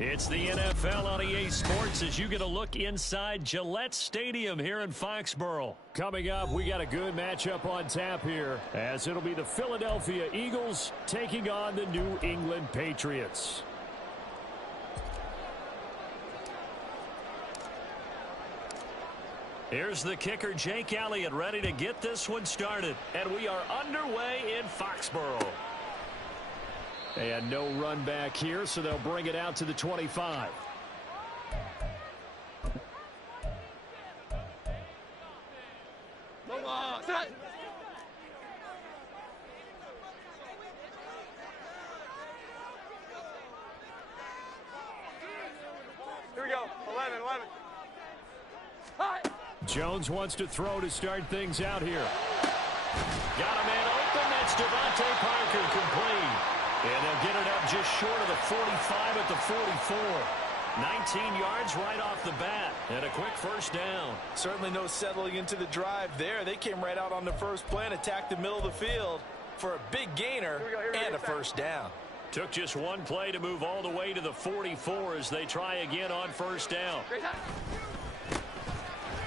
It's the NFL on EA Sports as you get a look inside Gillette Stadium here in Foxborough. Coming up, we got a good matchup on tap here as it'll be the Philadelphia Eagles taking on the New England Patriots. Here's the kicker, Jake Elliott, ready to get this one started. And we are underway in Foxborough. And no run back here, so they'll bring it out to the 25. Here we go, 11. Hi. Jones wants to throw to start things out here. Got a man open, that's Devontae Parker, complete. And they'll get it up just short of the 45 at the 44. 19 yards right off the bat. And a quick first down. Certainly no settling into the drive there. They came right out on the first play and attacked the middle of the field for a big gainer and a first down. Took just one play to move all the way to the 44 as they try again on first down.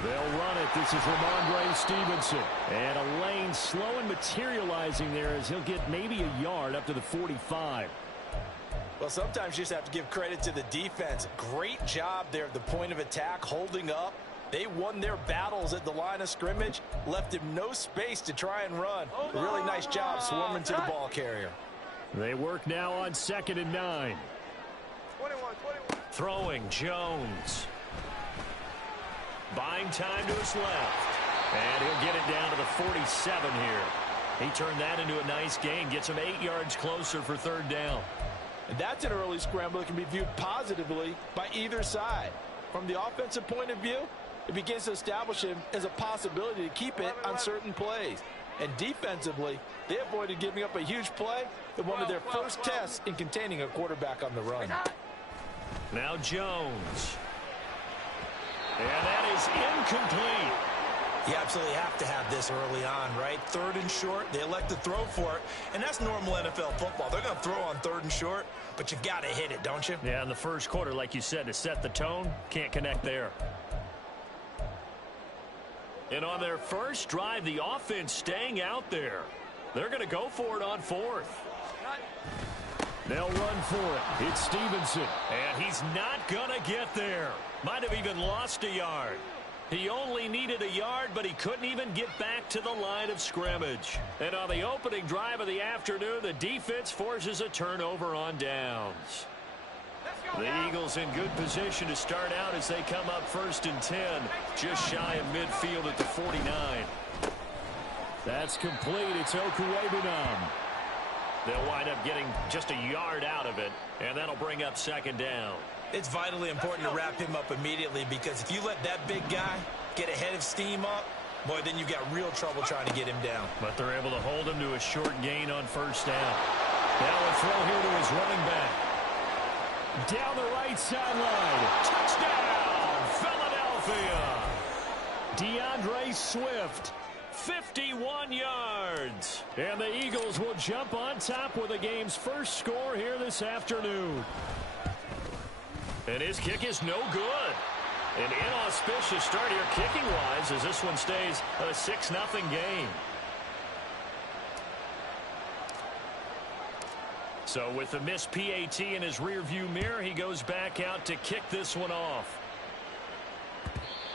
They'll run it. This is Ramondre Stevenson. And a lane slow and materializing there as he'll get maybe a yard up to the 45. Well, sometimes you just have to give credit to the defense. Great job there at the point of attack, holding up. They won their battles at the line of scrimmage, left him no space to try and run. A really nice job swarming to the ball carrier. They work now on 2nd and 9. 21. Throwing, Jones. Buying time to his left. And he'll get it down to the 47 here. He turned that into a nice gain. Gets him 8 yards closer for third down. And that's an early scramble that can be viewed positively by either side. From the offensive point of view, it begins to establish him as a possibility to keep it on certain plays. And defensively, they avoided giving up a huge play in one of their first tests in containing a quarterback on the run. Now Jones. And that is incomplete. You absolutely have to have this early on, right? 3rd and short, they elect to throw for it, and that's normal NFL football. They're going to throw on 3rd and short, but you got to hit it, don't you? Yeah, in the first quarter, like you said, to set the tone, can't connect there. And on their first drive, the offense staying out there. They're going to go for it on 4th. They'll run for it. It's Stevenson. And he's not going to get there. Might have even lost a yard. He only needed a yard, but he couldn't even get back to the line of scrimmage. And on the opening drive of the afternoon, the defense forces a turnover on downs. The Eagles in good position to start out as they come up 1st and 10, just shy of midfield at the 49. That's complete. It's Okuwebunam. They'll wind up getting just a yard out of it, and that'll bring up 2nd down. It's vitally important to wrap him up immediately because if you let that big guy get ahead of steam up, boy, then you've got real trouble trying to get him down. But they're able to hold him to a short gain on 1st down. Now a throw here to his running back. Down the right sideline. Touchdown, Philadelphia. DeAndre Swift. 51 yards. And the Eagles will jump on top with the game's first score here this afternoon. And his kick is no good. An inauspicious start here kicking-wise as this one stays a 6-0 game. So with the missed PAT in his rearview mirror, he goes back out to kick this one off.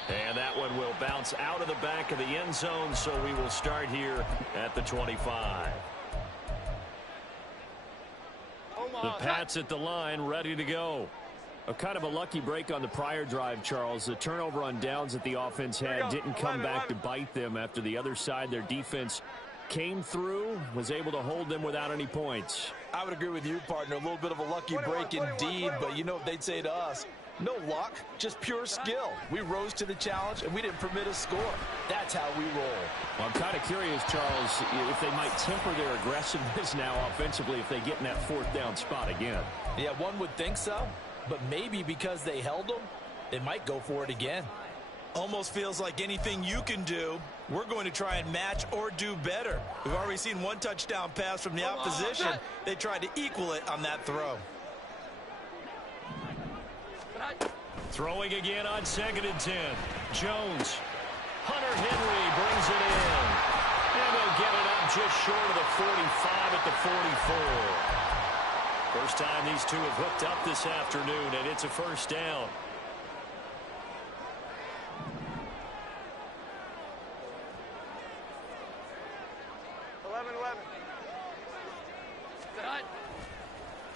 And that one will bounce out of the back of the end zone, so we will start here at the 25. The Pats at the line, ready to go. A kind of a lucky break on the prior drive, Charles. The turnover on downs that the offense had didn't come back to bite them after the other side. Their defense came through, was able to hold them without any points. I would agree with you, partner. A little bit of a lucky break indeed, but you know what they'd say to us. No luck, just pure skill. We rose to the challenge, and we didn't permit a score. That's how we roll. Well, I'm kind of curious, Charles, if they might temper their aggressiveness now offensively if they get in that 4th down spot again. Yeah, one would think so, but maybe because they held them, they might go for it again. Almost feels like anything you can do, we're going to try and match or do better. We've already seen one touchdown pass from the opposition. They tried to equal it on that throw. Throwing again on 2nd and 10. Jones. Hunter Henry brings it in. And they'll get it up just short of the 45 at the 44. First time these two have hooked up this afternoon, and it's a first down.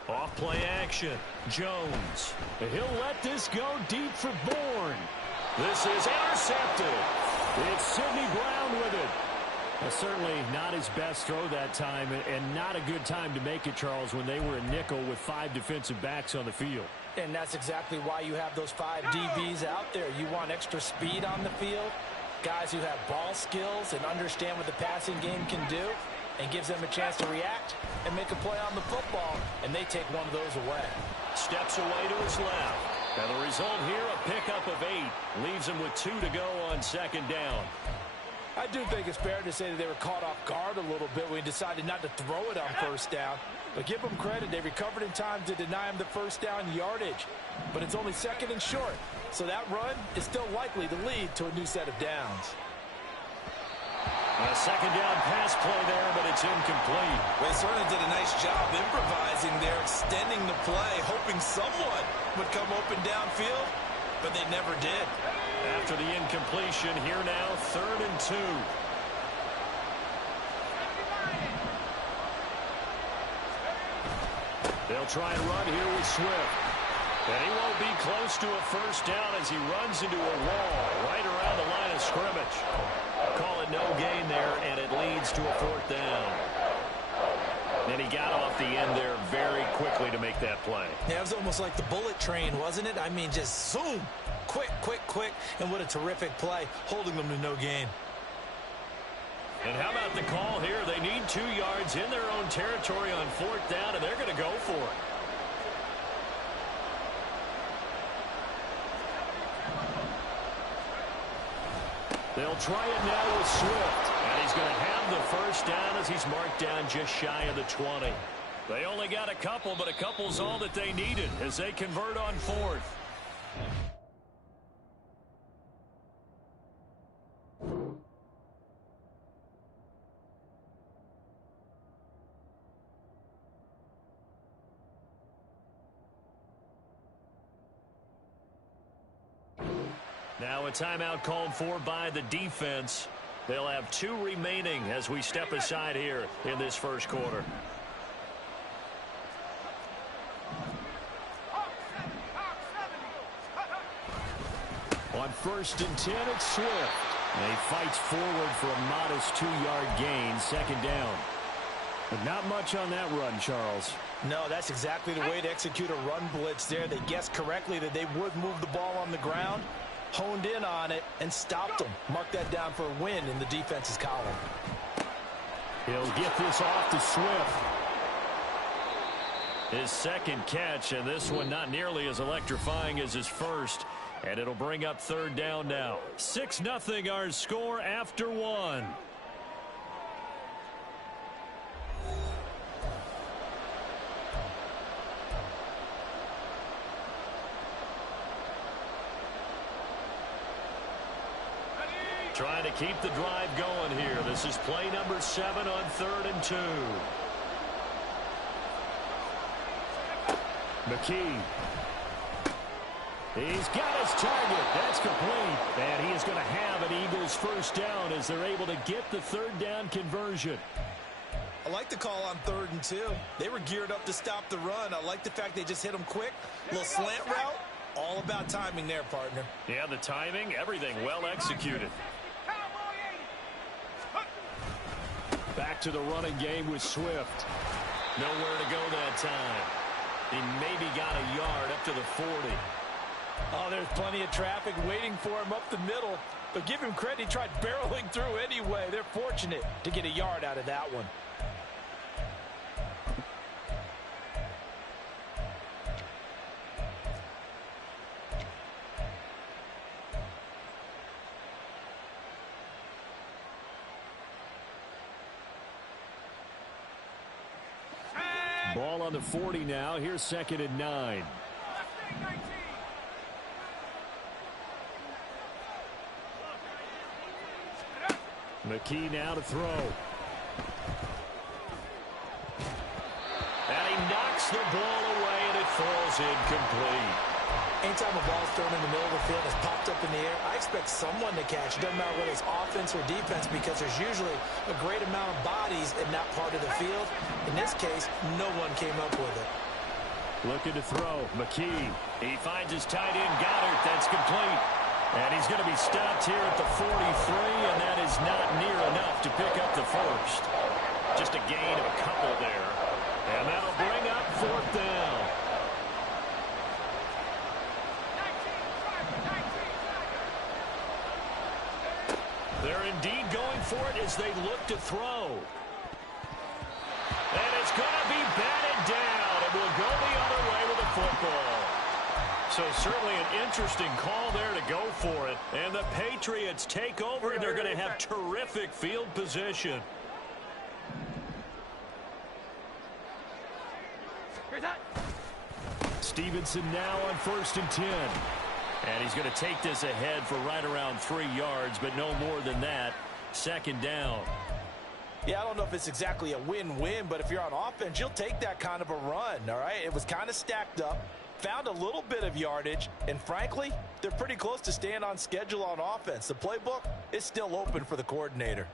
Off play action. Jones. He'll let this go deep for Bourne. This is intercepted. It's Sidney Brown with it. Certainly not his best throw that time, and not a good time to make it, Charles, when they were a nickel with 5 defensive backs on the field. And that's exactly why you have those 5 DBs out there. You want extra speed on the field, guys who have ball skills and understand what the passing game can do, and gives them a chance to react and make a play on the football, and they take one of those away. Steps away to his left. And the result here, a pickup of 8. Leaves him with 2 to go on 2nd down. I do think it's fair to say that they were caught off guard a little bit when he decided not to throw it on 1st down. But give them credit, they recovered in time to deny him the 1st down yardage. But it's only 2nd and short, so that run is still likely to lead to a new set of downs. A 2nd down pass play there, but it's incomplete. They certainly did a nice job improvising there, extending the play, hoping someone would come open downfield, but they never did. After the incompletion, here now, 3rd and 2. They'll try and run here with Swift. And he won't be close to a 1st down as he runs into a wall right around the line of scrimmage. Call it no gain there, and it leads to a 4th down. And he got off the end there very quickly to make that play. Yeah, it was almost like the bullet train, wasn't it? I mean, just zoom. Quick, quick, quick. And what a terrific play, holding them to no gain. And how about the call here? They need 2 yards in their own territory on 4th down, and they're going to go for it. They'll try it now with Swift. And he's going to have the 1st down as he's marked down just shy of the 20. They only got a couple, but a couple's all that they needed as they convert on 4th. Now a timeout called for by the defense. They'll have 2 remaining as we step aside here in this 1st quarter. On 1st and 10, it's Swift. And he fights forward for a modest 2-yard gain, 2nd down. But not much on that run, Charles. No, that's exactly the way to execute a run blitz there. They guessed correctly that they would move the ball on the ground, honed in on it, and stopped them. Mark that down for a win in the defense's column. He'll get this off to Swift. His 2nd catch, and this one not nearly as electrifying as his 1st. And it'll bring up 3rd down now. 6-0 our score after 1. Trying to keep the drive going here. This is play number 7 on 3rd and 2. McKee. He's got his target. That's complete. And he is going to have an Eagles 1st down as they're able to get the 3rd down conversion. I like the call on 3rd and 2. They were geared up to stop the run. I like the fact they just hit them quick. Little slant route. All about timing there, partner. Yeah, the timing, everything well executed. Back to the running game with Swift. Nowhere to go that time. He maybe got a yard up to the 40. Oh, there's plenty of traffic waiting for him up the middle. But give him credit, he tried barreling through anyway. They're fortunate to get a yard out of that one. Ball on the 40 now. Here's 2nd and 9. McKee now to throw. And he knocks the ball away, and it falls incomplete. Anytime a ball's thrown in the middle of the field and it's popped up in the air, I expect someone to catch. It doesn't matter whether it's offense or defense, because there's usually a great amount of bodies in that part of the field. In this case, no one came up with it. Looking to throw. McKee. He finds his tight end, Goddard. That's complete. And he's going to be stopped here at the 43, and that is not near enough to pick up the first. Just a gain of a couple there. And that'll bring up fourth down. They're indeed going for it as they look to throw. And it's going to be batted down, and will go the other way with the football. So certainly an interesting call there to go for it. And the Patriots take over, and they're going to have terrific field position. Stevenson now on 1st and 10. And he's going to take this ahead for right around 3 yards, but no more than that. 2nd down. Yeah, I don't know if it's exactly a win-win, but if you're on offense, you'll take that kind of a run, all right? It was kind of stacked up, found a little bit of yardage, and frankly, they're pretty close to staying on schedule on offense. The playbook is still open for the coordinator.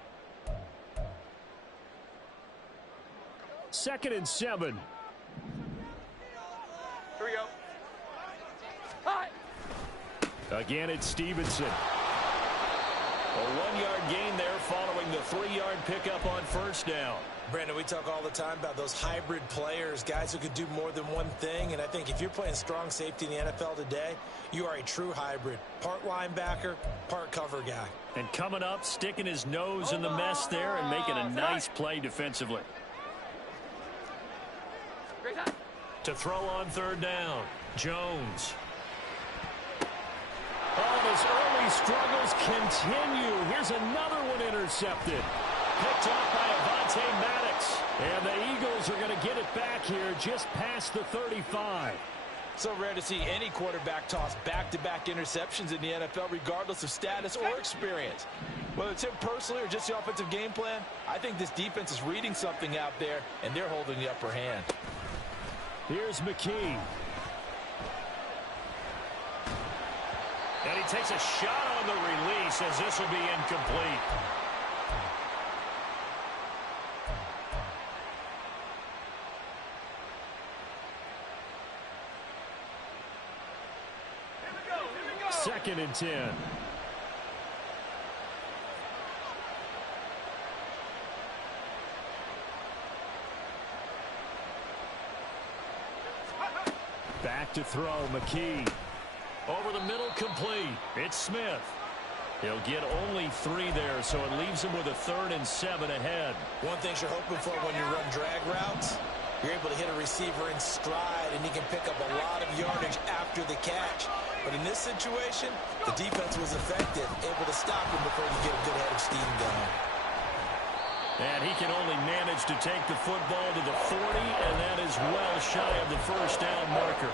2nd and 7. Here we go. Again, it's Stevenson. A 1-yard gain there following the 3-yard pickup on 1st down. Brandon, we talk all the time about those hybrid players, guys who could do more than one thing. And I think if you're playing strong safety in the NFL today, you are a true hybrid. Part linebacker, part cover guy. And coming up, sticking his nose in the mess there and making a nice play defensively. To throw on 3rd down, Jones. Oh, his early struggles continue. Here's another one intercepted. Picked off by Avonte Maddox. And the Eagles are going to get it back here just past the 35. So rare to see any quarterback toss back-to-back interceptions in the NFL, regardless of status or experience. Whether it's him personally or just the offensive game plan, I think this defense is reading something out there, and they're holding the upper hand. Here's McKee. And he takes a shot on the release as this will be incomplete. Second and 10. Back to throw, McKee. Over the middle, complete. It's Smith. He'll get only 3 there, so it leaves him with a 3rd and 7 ahead. One thing you're hoping for when you run drag routes, you're able to hit a receiver in stride, and he can pick up a lot of yardage after the catch. But in this situation, the defense was effective, able to stop him before you get a good head of steam going. And he can only manage to take the football to the 40, and that is well shy of the 1st down marker.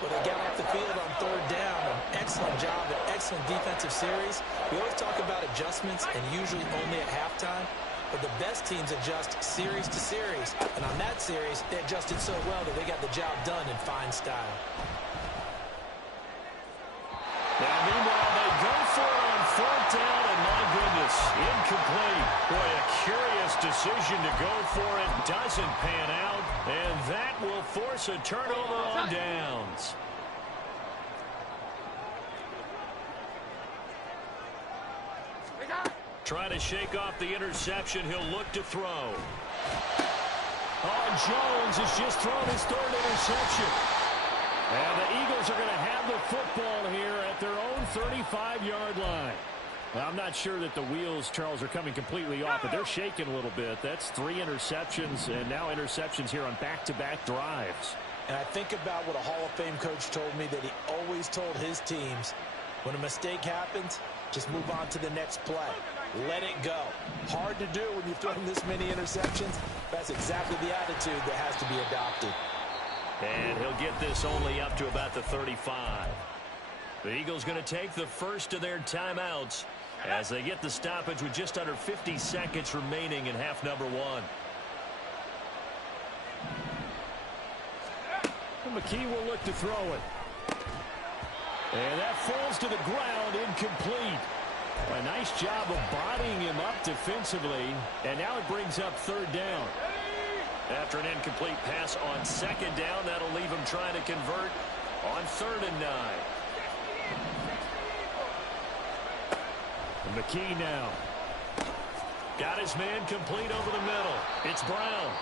Well, they got off the field on 3rd down. An excellent job, an excellent defensive series. We always talk about adjustments, and usually only at halftime. But the best teams adjust series to series. And on that series, they adjusted so well that they got the job done in fine style. And meanwhile, they go for it on 4th down, and my goodness, incomplete. Boy, a curious decision to go for it. Doesn't pan out, and that will force a turnover on downs. Trying to shake off the interception. He'll look to throw. Oh, Jones has just thrown his 3rd interception. And the Eagles are going to have the football here at their own 35-yard line. Well, I'm not sure that the wheels, Charles, are coming completely off, but they're shaking a little bit. That's 3 interceptions, and now interceptions here on back-to-back drives. And I think about what a Hall of Fame coach told me, that he always told his teams, when a mistake happens, just move on to the next play. Let it go. Hard to do when you've thrown this many interceptions. That's exactly the attitude that has to be adopted. And he'll get this only up to about the 35. The Eagles going to take the first of their timeouts as they get the stoppage with just under 50 seconds remaining in half number one. And McKee will look to throw it. And that falls to the ground, incomplete. A nice job of bodying him up defensively, and now it brings up third down. After an incomplete pass on second down, that'll leave him trying to convert on 3rd and 9. And McKee now. Got his man complete over the middle. It's Brown.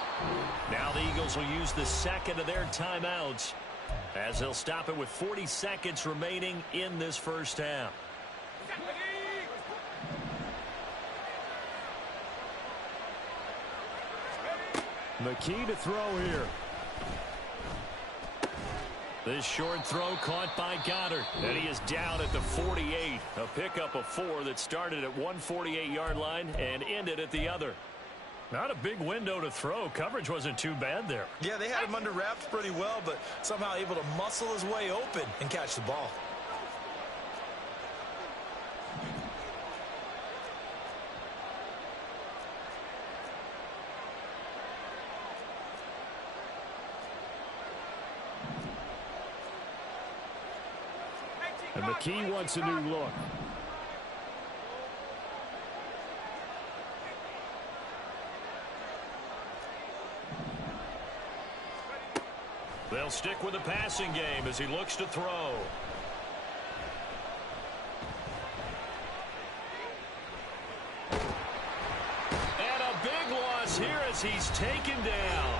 Now the Eagles will use the second of their timeouts as they'll stop it with 40 seconds remaining in this first half. McKee to throw here. This short throw caught by Goddard. And he is down at the 48. A pickup of 4 that started at 148-yard line and ended at the other. Not a big window to throw. Coverage wasn't too bad there. Yeah, they had him under wraps pretty well, but somehow able to muscle his way open and catch the ball. And McKee wants a new look. They'll stick with the passing game as he looks to throw. And a big loss here as he's taken down.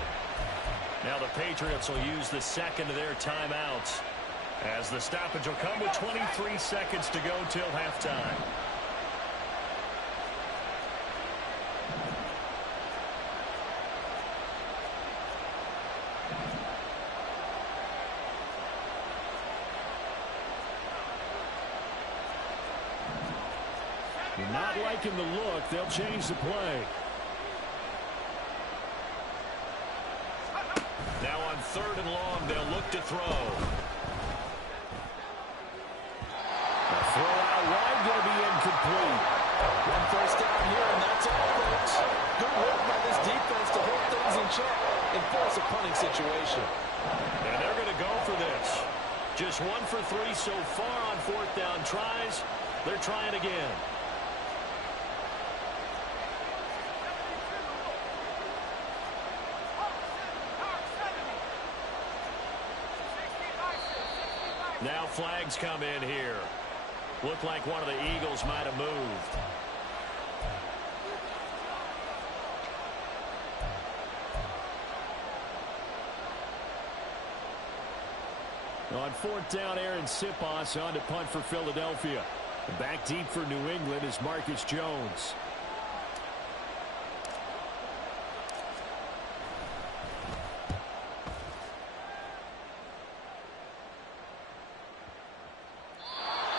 Now the Patriots will use the second of their timeouts, as the stoppage will come with 23 seconds to go till halftime. You're not liking the look. They'll change the play. Now on 3rd and long, they'll look to throw. Throw out wide will be incomplete. One first down here, and that's all, folks. Good work by this defense to hold things in check and force a punting situation. And they're going to go for this. Just 1 for 3 so far on 4th down tries. They're trying again. Now flags come in here. Looked like one of the Eagles might have moved. On 4th down, Aaron Sipos on to punt for Philadelphia. Back deep for New England is Marcus Jones.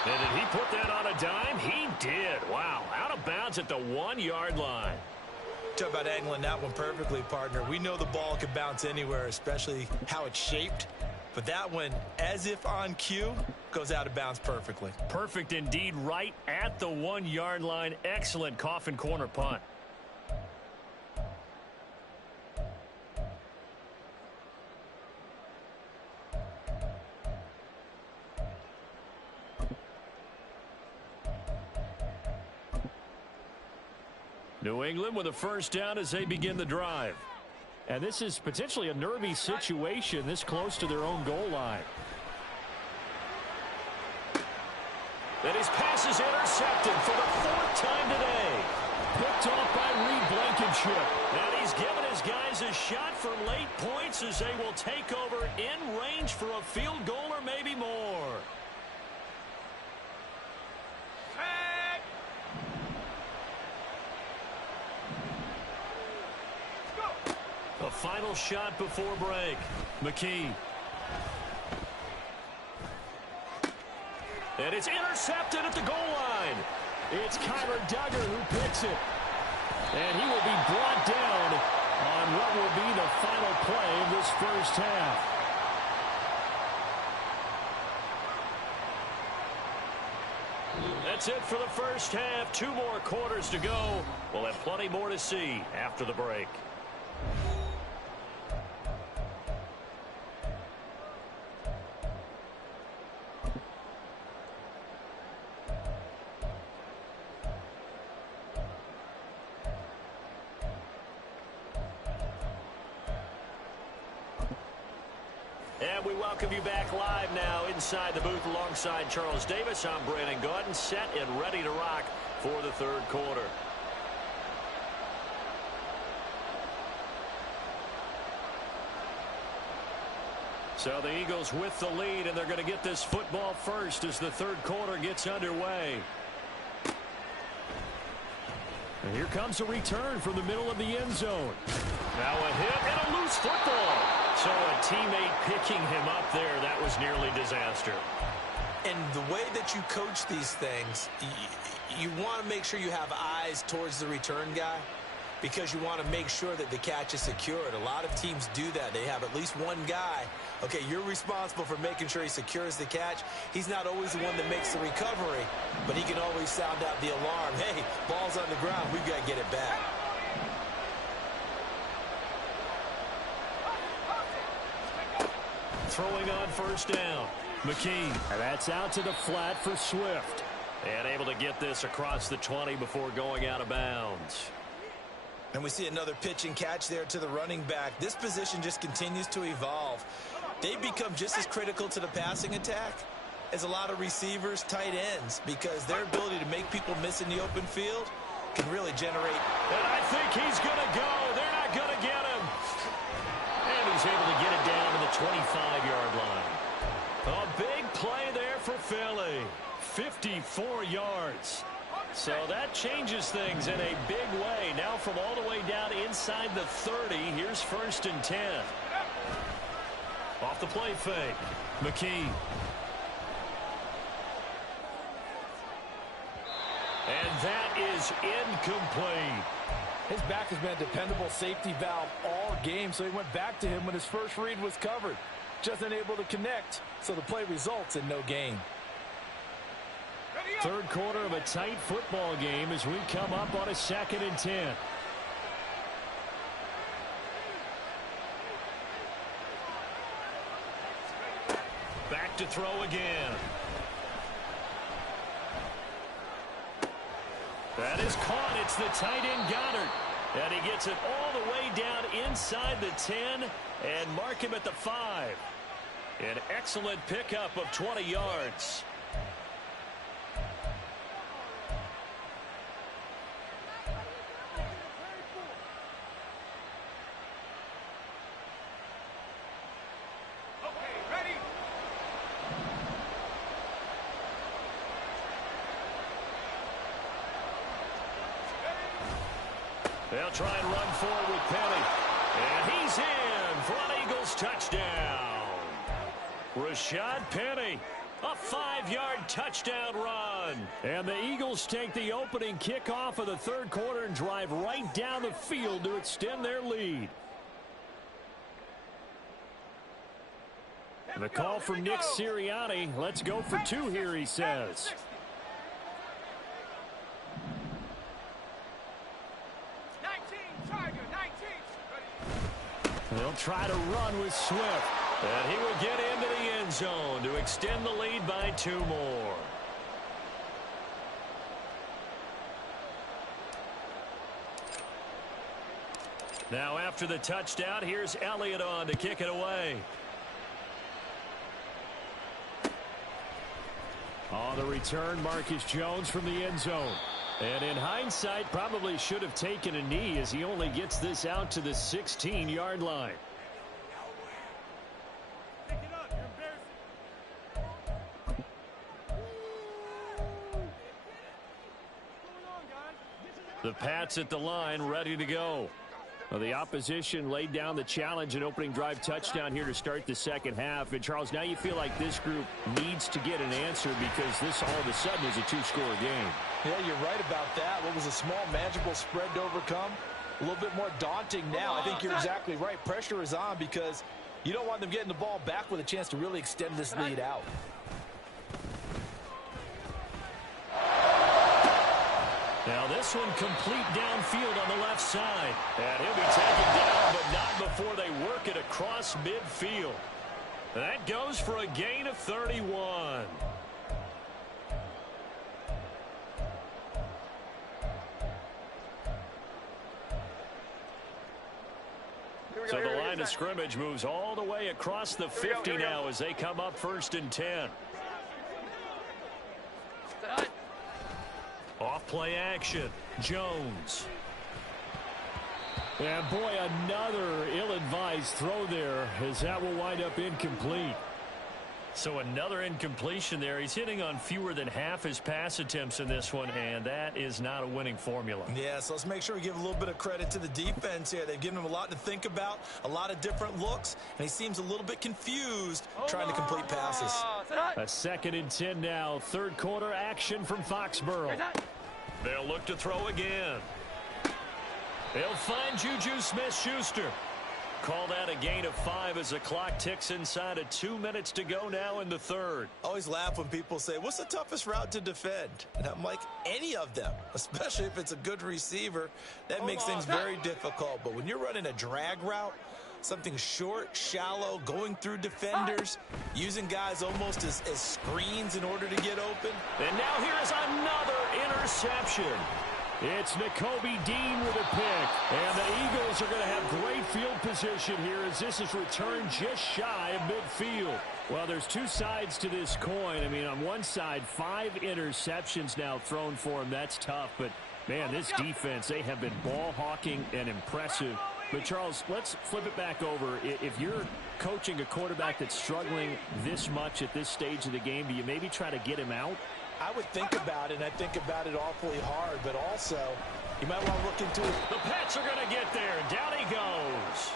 And did he put that on a dime? He did. Wow. Out of bounds at the 1-yard line. Talk about angling that one perfectly, partner. We know the ball can bounce anywhere, especially how it's shaped. But that one, as if on cue, goes out of bounds perfectly. Perfect indeed, right at the 1-yard line. Excellent coffin corner punt. New England with a first down as they begin the drive. And this is potentially a nervy situation this close to their own goal line. And his pass is intercepted for the 4th time today. Picked off by Reed Blankenship. And he's given his guys a shot for late points as they will take over in range for a field goal or maybe more. A final shot before break. McKee. And it's intercepted at the goal line. It's Kyler Duggar who picks it. And he will be brought down on what will be the final play of this first half. And That's it for the first half. 2 more quarters to go. We'll have plenty more to see after the break. And we welcome you back live now inside the booth alongside Charles Davis. I'm Brandon Gaudin, set and ready to rock for the third quarter. So the Eagles with the lead, and they're going to get this football first as the third quarter gets underway. And here comes a return from the middle of the end zone. Now a hit and a loose football. So a teammate picking him up there, that was nearly disaster. And the way that you coach these things, you want to make sure you have eyes towards the return guy because you want to make sure that the catch is secured. A lot of teams do that. They have at least one guy. Okay, you're responsible for making sure he secures the catch. He's not always the one that makes the recovery, but he can always sound out the alarm. Hey, ball's on the ground. We've got to get it back. Throwing on first down. McKee. And that's out to the flat for Swift. And able to get this across the 20 before going out of bounds. And we see another pitch and catch there to the running back. This position just continues to evolve. They become just as critical to the passing attack as a lot of receivers, tight ends, because their ability to make people miss in the open field can really generate. And I think he's going to go. They're not going to get him. And he's able to get it down to the 25-yard line. A big play there for Philly. 54 yards. So that changes things in a big way. Now from all the way down inside the 30, here's 1st and 10. Off the play fake. McKee. And that is incomplete. His back has been a dependable safety valve all game, so he went back to him when his first read was covered. Just unable to connect, so the play results in no gain. Third quarter of a tight football game as we come up on a 2nd and 10. Back to throw again. That is caught. It's the tight end Goddard. And he gets it all the way down inside the 10 and mark him at the 5. An excellent pickup of 20 yards. They'll try and run forward with Penny. And he's in for an Eagles touchdown. Rashad Penny, a 5-yard touchdown run. And the Eagles take the opening kickoff of the third quarter and drive right down the field to extend their lead. The call from Nick Sirianni. Let's go for 2 here, he says. They'll try to run with Swift. And he will get into the end zone to extend the lead by 2 more. Now after the touchdown, here's Elliott on to kick it away. On the return, Marcus Jones from the end zone. And in hindsight, probably should have taken a knee as he only gets this out to the 16-yard line. The Pats at the line, ready to go. Well, the opposition laid down the challenge and opening drive touchdown here to start the second half. And, Charles, now you feel like this group needs to get an answer because this all of a sudden is a 2-score game. Yeah, you're right about that. What was a small, manageable spread to overcome, a little bit more daunting now. I think you're exactly right. Pressure is on because you don't want them getting the ball back with a chance to really extend this lead out. Now this one complete downfield on the left side. And he'll be taken down, but not before they work it across midfield. That goes for a gain of 31. So the line of scrimmage moves all the way across the 50 now as they come up 1st and 10. Off play action. Jones. And boy, another ill-advised throw there as that will wind up incomplete. So another incompletion there. He's hitting on fewer than half his pass attempts in this one, and that is not a winning formula. Yeah, so let's make sure we give a little bit of credit to the defense here. They've given him a lot to think about, a lot of different looks, and he seems a little bit confused trying to complete passes. A 2nd and 10 now. 3rd quarter action from Foxborough. They'll look to throw again. They'll find Juju Smith-Schuster. Call that a gain of 5 as the clock ticks inside of 2 minutes to go now in the 3rd. Always laugh when people say, what's the toughest route to defend? And I'm like, any of them, especially if it's a good receiver. That makes things very difficult. But when you're running a drag route, something short, shallow, going through defenders, using guys almost as screens in order to get open. And now here's another interception. It's Nakobe Dean with a pick. And the Eagles are going to have great field position here as this is returned just shy of midfield. Well, there's two sides to this coin. I mean, on one side, 5 interceptions now thrown for him. That's tough. But, man, this defense, they have been ball hawking and impressive. But, Charles, let's flip it back over. If you're coaching a quarterback that's struggling this much at this stage of the game, do you maybe try to get him out? I would think about it, and I think about it awfully hard. But also, you might want to look into it. The Pats are going to get there. Down he goes.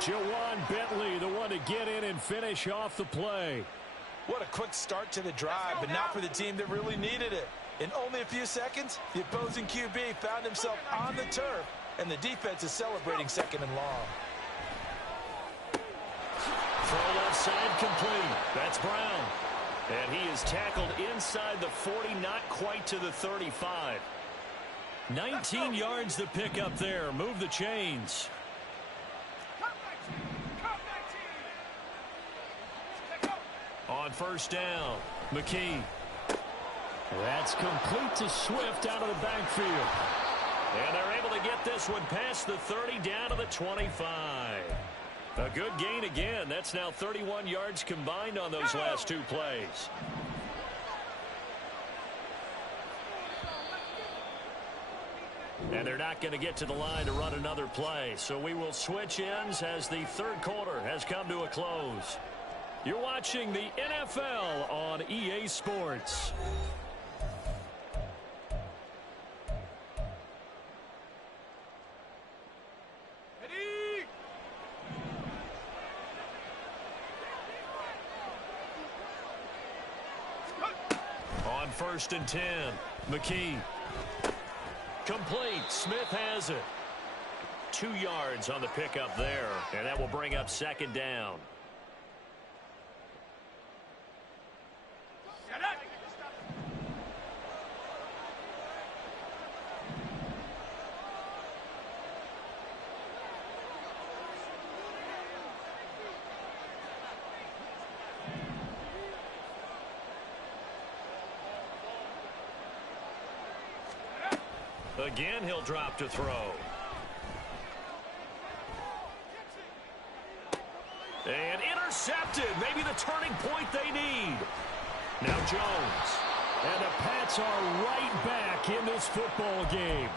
Jawan Bentley, the one to get in and finish off the play. What a quick start to the drive, but not for the team that really needed it. In only a few seconds, the opposing QB found himself on the turf, and the defense is celebrating 2nd and long. Throw left side complete. That's Brown. And he is tackled inside the 40, not quite to the 35. 19 yards to pick up there. Move the chains. On 1st down, McKee. That's complete to Swift out of the backfield. And they're able to get this one past the 30 down to the 25. A good gain again. That's now 31 yards combined on those last 2 plays. And they're not going to get to the line to run another play. So we will switch ends as the 3rd quarter has come to a close. You're watching the NFL on EA Sports. On 1st and 10, McKee. Complete. Smith has it. 2 yards on the pickup there, and that will bring up 2nd down. Again, he'll drop to throw. And intercepted. Maybe the turning point they need. Now Jones. And the Pats are right back in this football game.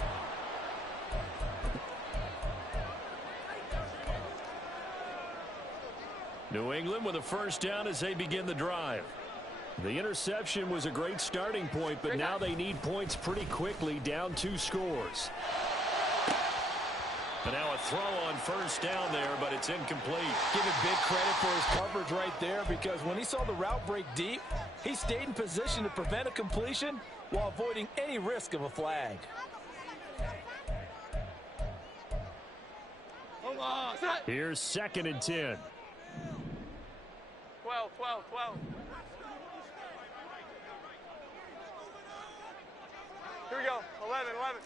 New England with a 1st down as they begin the drive. The interception was a great starting point, but now they need points pretty quickly, down 2 scores. And now a throw on 1st down there, but it's incomplete. Give it big credit for his coverage right there, because when he saw the route break deep, he stayed in position to prevent a completion while avoiding any risk of a flag. Here's 2nd and 10. 12. Here we go. 11, 11.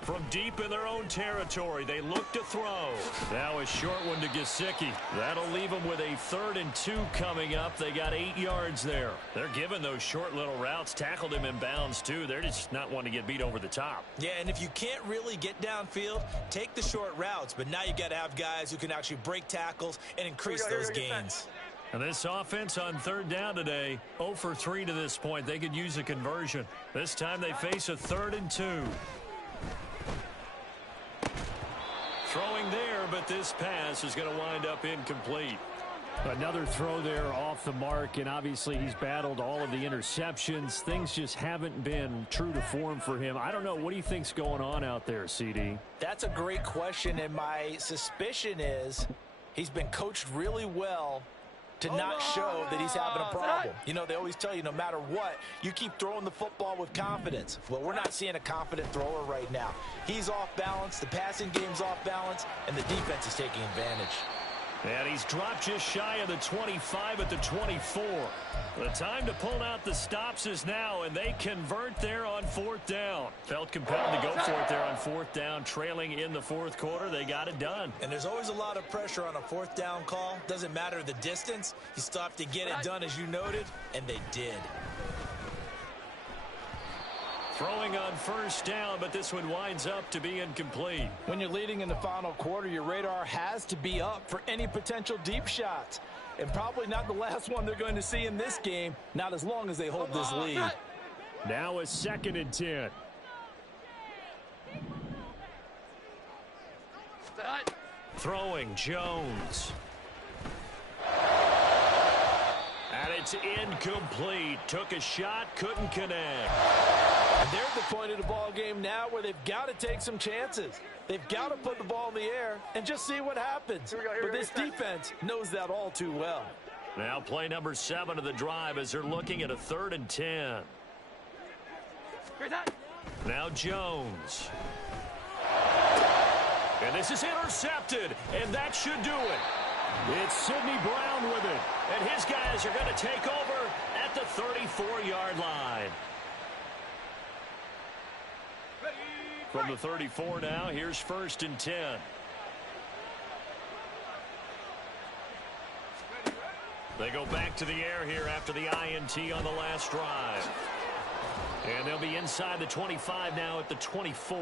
From deep in their own territory, they look to throw. Now a short one to Gesicki. That'll leave them with a 3rd and 2 coming up. They got 8 yards there. They're giving those short little routes. Tackled him in bounds, too. They're just not wanting to get beat over the top. Yeah, and if you can't really get downfield, take the short routes. But now you got to have guys who can actually break tackles and increase those gains. And this offense on 3rd down today, 0 for 3 to this point. They could use a conversion. This time they face a 3rd and 2. Throwing there, but this pass is going to wind up incomplete. Another throw there off the mark, and obviously he's battled all of the interceptions. Things just haven't been true to form for him. I don't know. What do you think's going on out there, CD? That's a great question, and my suspicion is he's been coached really well to not show that he's having a problem. You know, they always tell you no matter what, you keep throwing the football with confidence. Well, we're not seeing a confident thrower right now. He's off balance, the passing game's off balance, and the defense is taking advantage. And he's dropped just shy of the 25 at the 24. The time to pull out the stops is now, and they convert there on 4th down. Felt compelled to go for it there on 4th down, trailing in the 4th quarter. They got it done. And there's always a lot of pressure on a 4th down call. Doesn't matter the distance. You stop to get it done, as you noted, and they did. Throwing on 1st down, but this one winds up to be incomplete. When you're leading in the final quarter, your radar has to be up for any potential deep shots. And probably not the last one they're going to see in this game, not as long as they hold this lead. Now a 2nd and 10. Throwing Jones. And it's incomplete. Took a shot, couldn't connect. And they're at the point of the ball game now where they've got to take some chances. They've got to put the ball in the air and just see what happens. But this defense knows that all too well. Now play number 7 of the drive as they're looking at a 3rd and 10. Now Jones. And this is intercepted, and that should do it. It's Sidney Brown with it, and his guys are going to take over at the 34-yard line. From the 34 now, here's 1st and 10. They go back to the air here after the INT on the last drive. And they'll be inside the 25 now at the 24.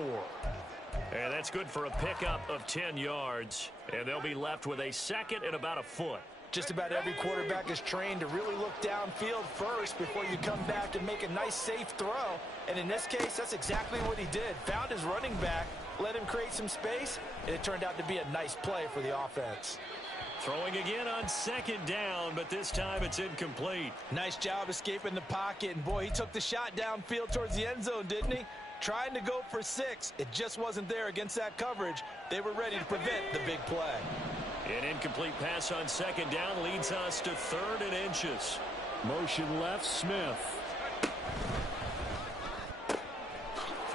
And that's good for a pickup of 10 yards. And they'll be left with a 2nd and about a foot. Just about every quarterback is trained to really look downfield first before you come back and make a nice, safe throw. And in this case, that's exactly what he did. Found his running back, let him create some space, and it turned out to be a nice play for the offense. Throwing again on 2nd down, but this time it's incomplete. Nice job escaping the pocket, and boy, he took the shot downfield towards the end zone, didn't he? Trying to go for 6. It just wasn't there against that coverage. They were ready to prevent the big play. An incomplete pass on 2nd down leads us to 3rd and inches. Motion left, Smith.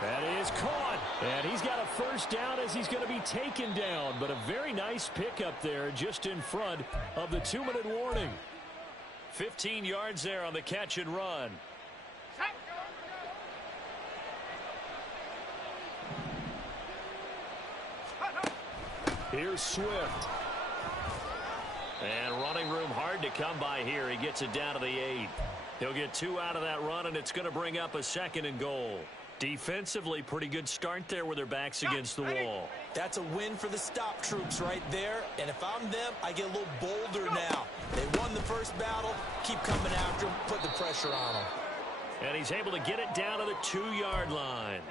That is caught. And he's got a 1st down as he's going to be taken down. But a very nice pickup there just in front of the 2-minute warning. 15 yards there on the catch and run. Here's Swift. And running room hard to come by here. He gets it down to the 8. He'll get 2 out of that run, and it's going to bring up a 2nd and goal. Defensively, pretty good start there with their backs against the wall. That's a win for the stop troops right there. And if I'm them, I get a little bolder now. They won the first battle. Keep coming after them. Put the pressure on them. And he's able to get it down to the 2-yard line.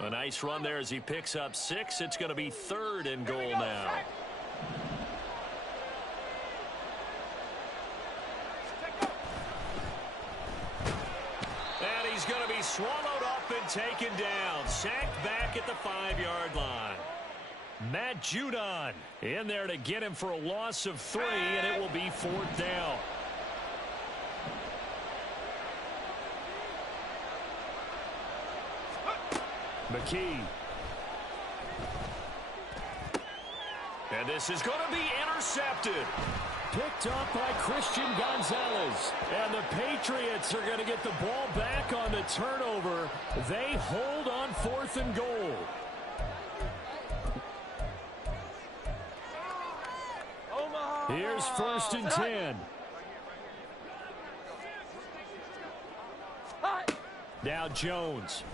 A nice run there as he picks up 6. It's going to be 3rd and goal now. And he's going to be swallowed up and taken down. Sacked back at the 5-yard line. Matt Judon in there to get him for a loss of 3, and it will be 4th down. McKee. And this is going to be intercepted. picked up by Christian Gonzalez. And the Patriots are going to get the ball back on the turnover. They hold on 4th and goal. Here's 1st and 10. Now Jones.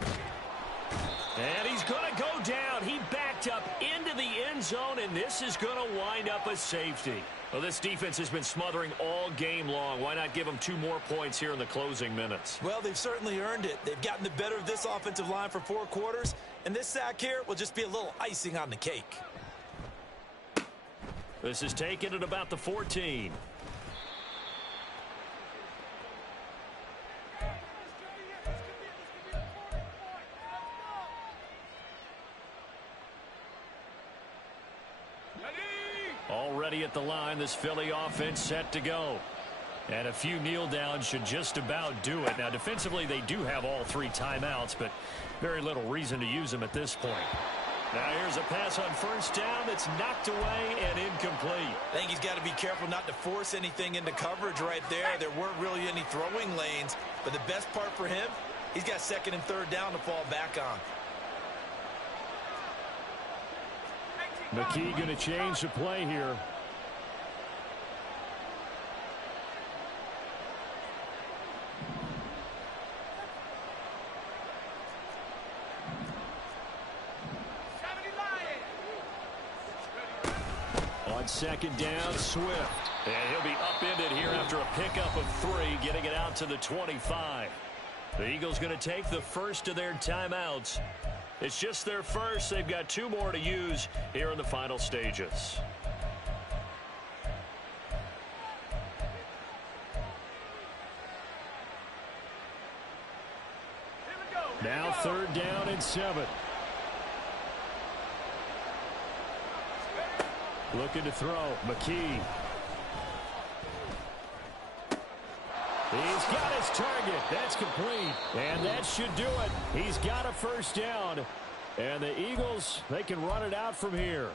And he's going to go down. He backed up into the end zone, and this is going to wind up a safety. Well, this defense has been smothering all game long. Why not give them 2 more points here in the closing minutes? Well, they've certainly earned it. They've gotten the better of this offensive line for 4 quarters, and this sack here will just be a little icing on the cake. This is taken at about the 14. Already at the line, this Philly offense set to go. And a few kneel downs should just about do it. Now, defensively, they do have all 3 timeouts, but very little reason to use them at this point. Now, here's a pass on 1st down that's knocked away and incomplete. I think he's got to be careful not to force anything into coverage right there. There weren't really any throwing lanes, but the best part for him, he's got 2nd and 3rd down to fall back on. McKee going to change the play here. On 2nd down, Swift. And he'll be upended here after a pickup of 3, getting it out to the 25. The Eagles going to take the first of their timeouts. It's just their first. They've got 2 more to use here in the final stages. Now 3rd down and 7. Looking to throw. McKee. He's got his target. That's complete. And that should do it. He's got a 1st down. And the Eagles, they can run it out from here.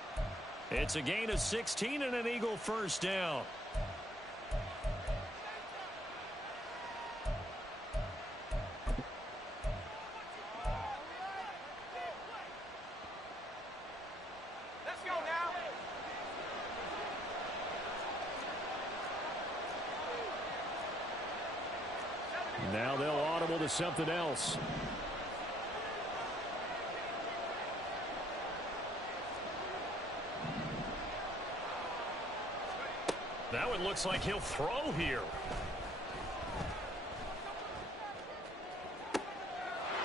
It's a gain of 16 and an Eagle 1st down. Let's go now. Now they'll audible to something else. That one looks like he'll throw here.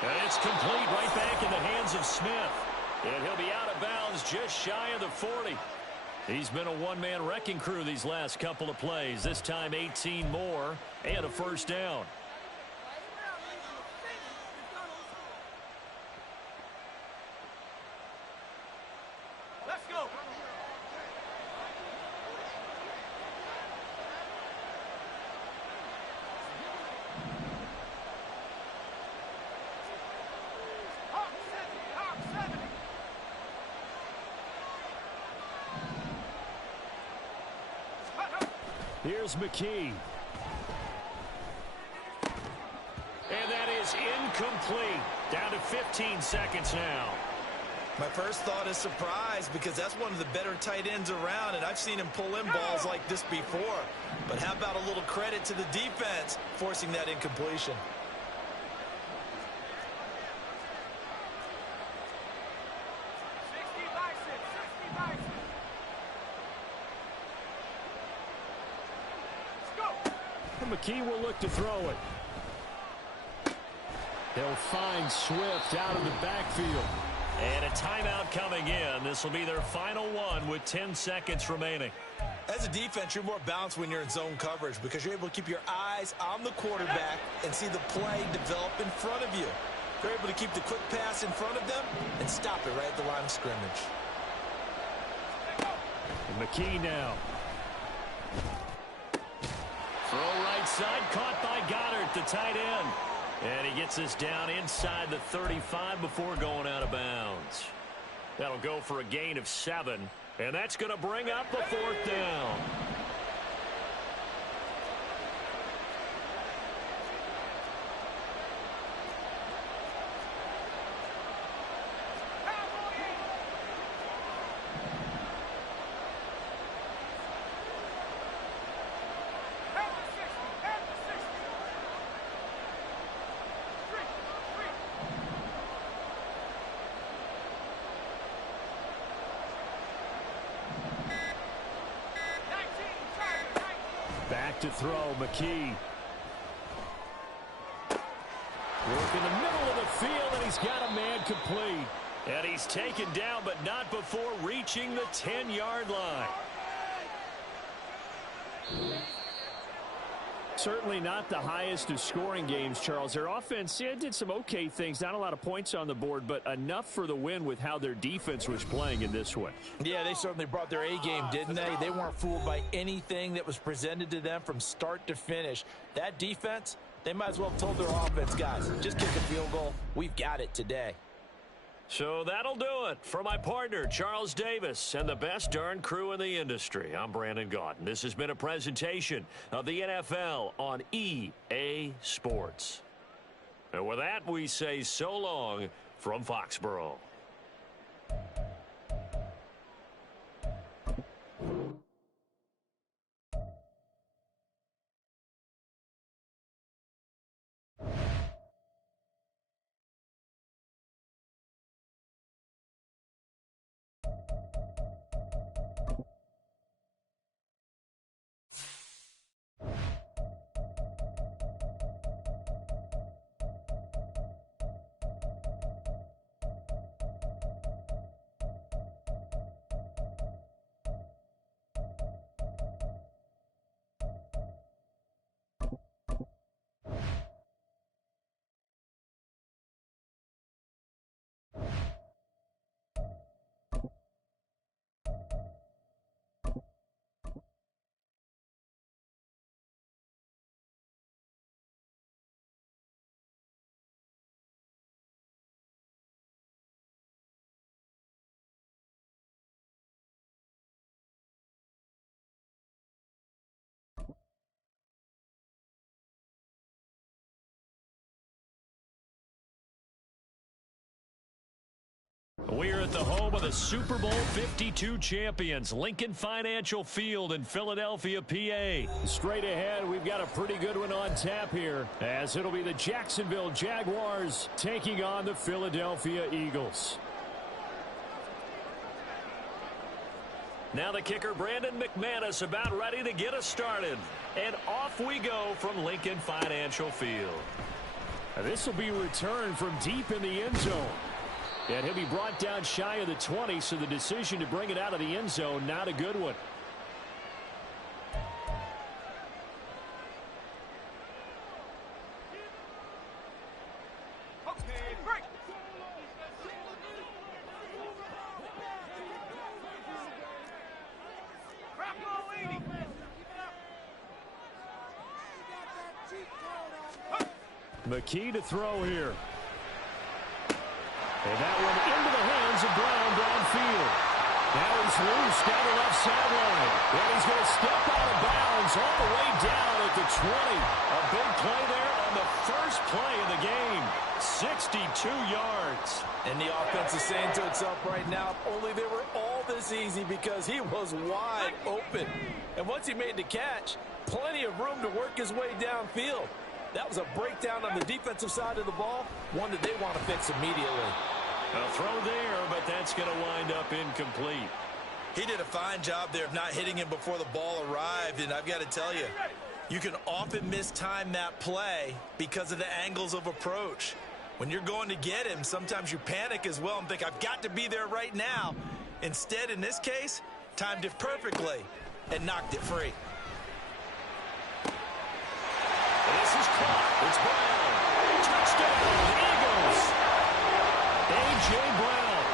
And it's complete right back in the hands of Smith. And he'll be out of bounds just shy of the 40. He's been a one-man wrecking crew these last couple of plays. This time 18 more and a 1st down. Let's go. Here's McKee. And that is incomplete. Down to 15 seconds now. My first thought is surprise because that's one of the better tight ends around, and I've seen him pull in balls like this before. But how about a little credit to the defense forcing that incompletion? McKee will look to throw it. He'll find Swift out of the backfield. And a timeout coming in. This will be their final one with 10 seconds remaining. As a defense, you're more balanced when you're in zone coverage because you're able to keep your eyes on the quarterback and see the play develop in front of you. They're able to keep the quick pass in front of them and stop it right at the line of scrimmage. And McKee now. Throw right side, caught by Goddard, the tight end. And he gets this down inside the 35 before going out of bounds. That'll go for a gain of 7. And that's going to bring up a 4th down. to throw, McKee. Work in the middle of the field, and he's got a man complete. And he's taken down, but not before reaching the 10-yard line. Certainly not the highest of scoring games, Charles. Their offense did some okay things. Not a lot of points on the board, but enough for the win with how their defense was playing in this one. Yeah, they certainly brought their A game, didn't they? They weren't fooled by anything that was presented to them from start to finish. That defense, they might as well have told their offense, guys, just kick a field goal. We've got it today. So that'll do it for my partner, Charles Davis, and the best darn crew in the industry. I'm Brandon Gaudin. This has been a presentation of the NFL on EA Sports. And with that, we say so long from Foxborough. We are at the home of the Super Bowl 52 champions, Lincoln Financial Field in Philadelphia, PA. Straight ahead, we've got a pretty good one on tap here, as it'll be the Jacksonville Jaguars taking on the Philadelphia Eagles. Now the kicker, Brandon McManus, about ready to get us started. And off we go from Lincoln Financial Field. This will be returned from deep in the end zone. And he'll be brought down shy of the 20, so the decision to bring it out of the end zone, not a good one. McKee to throw here. And that one into the hands of Brown downfield. Now he's loose down the left sideline. And he's going to step out of bounds all the way down at the 20. A big play there on the first play of the game. 62 yards. And the offense is saying to itself right now, if only they were all this easy, because he was wide open. And once he made the catch, plenty of room to work his way downfield. That was a breakdown on the defensive side of the ball, one that they want to fix immediately. A throw there, but that's going to wind up incomplete. He did a fine job there of not hitting him before the ball arrived, and I've got to tell you, you can often mistime that play because of the angles of approach. When you're going to get him, sometimes you panic as well and think, I've got to be there right now. Instead, in this case, timed it perfectly and knocked it free. This is caught. It's Brown. Touchdown, Eagles. A.J. Brown,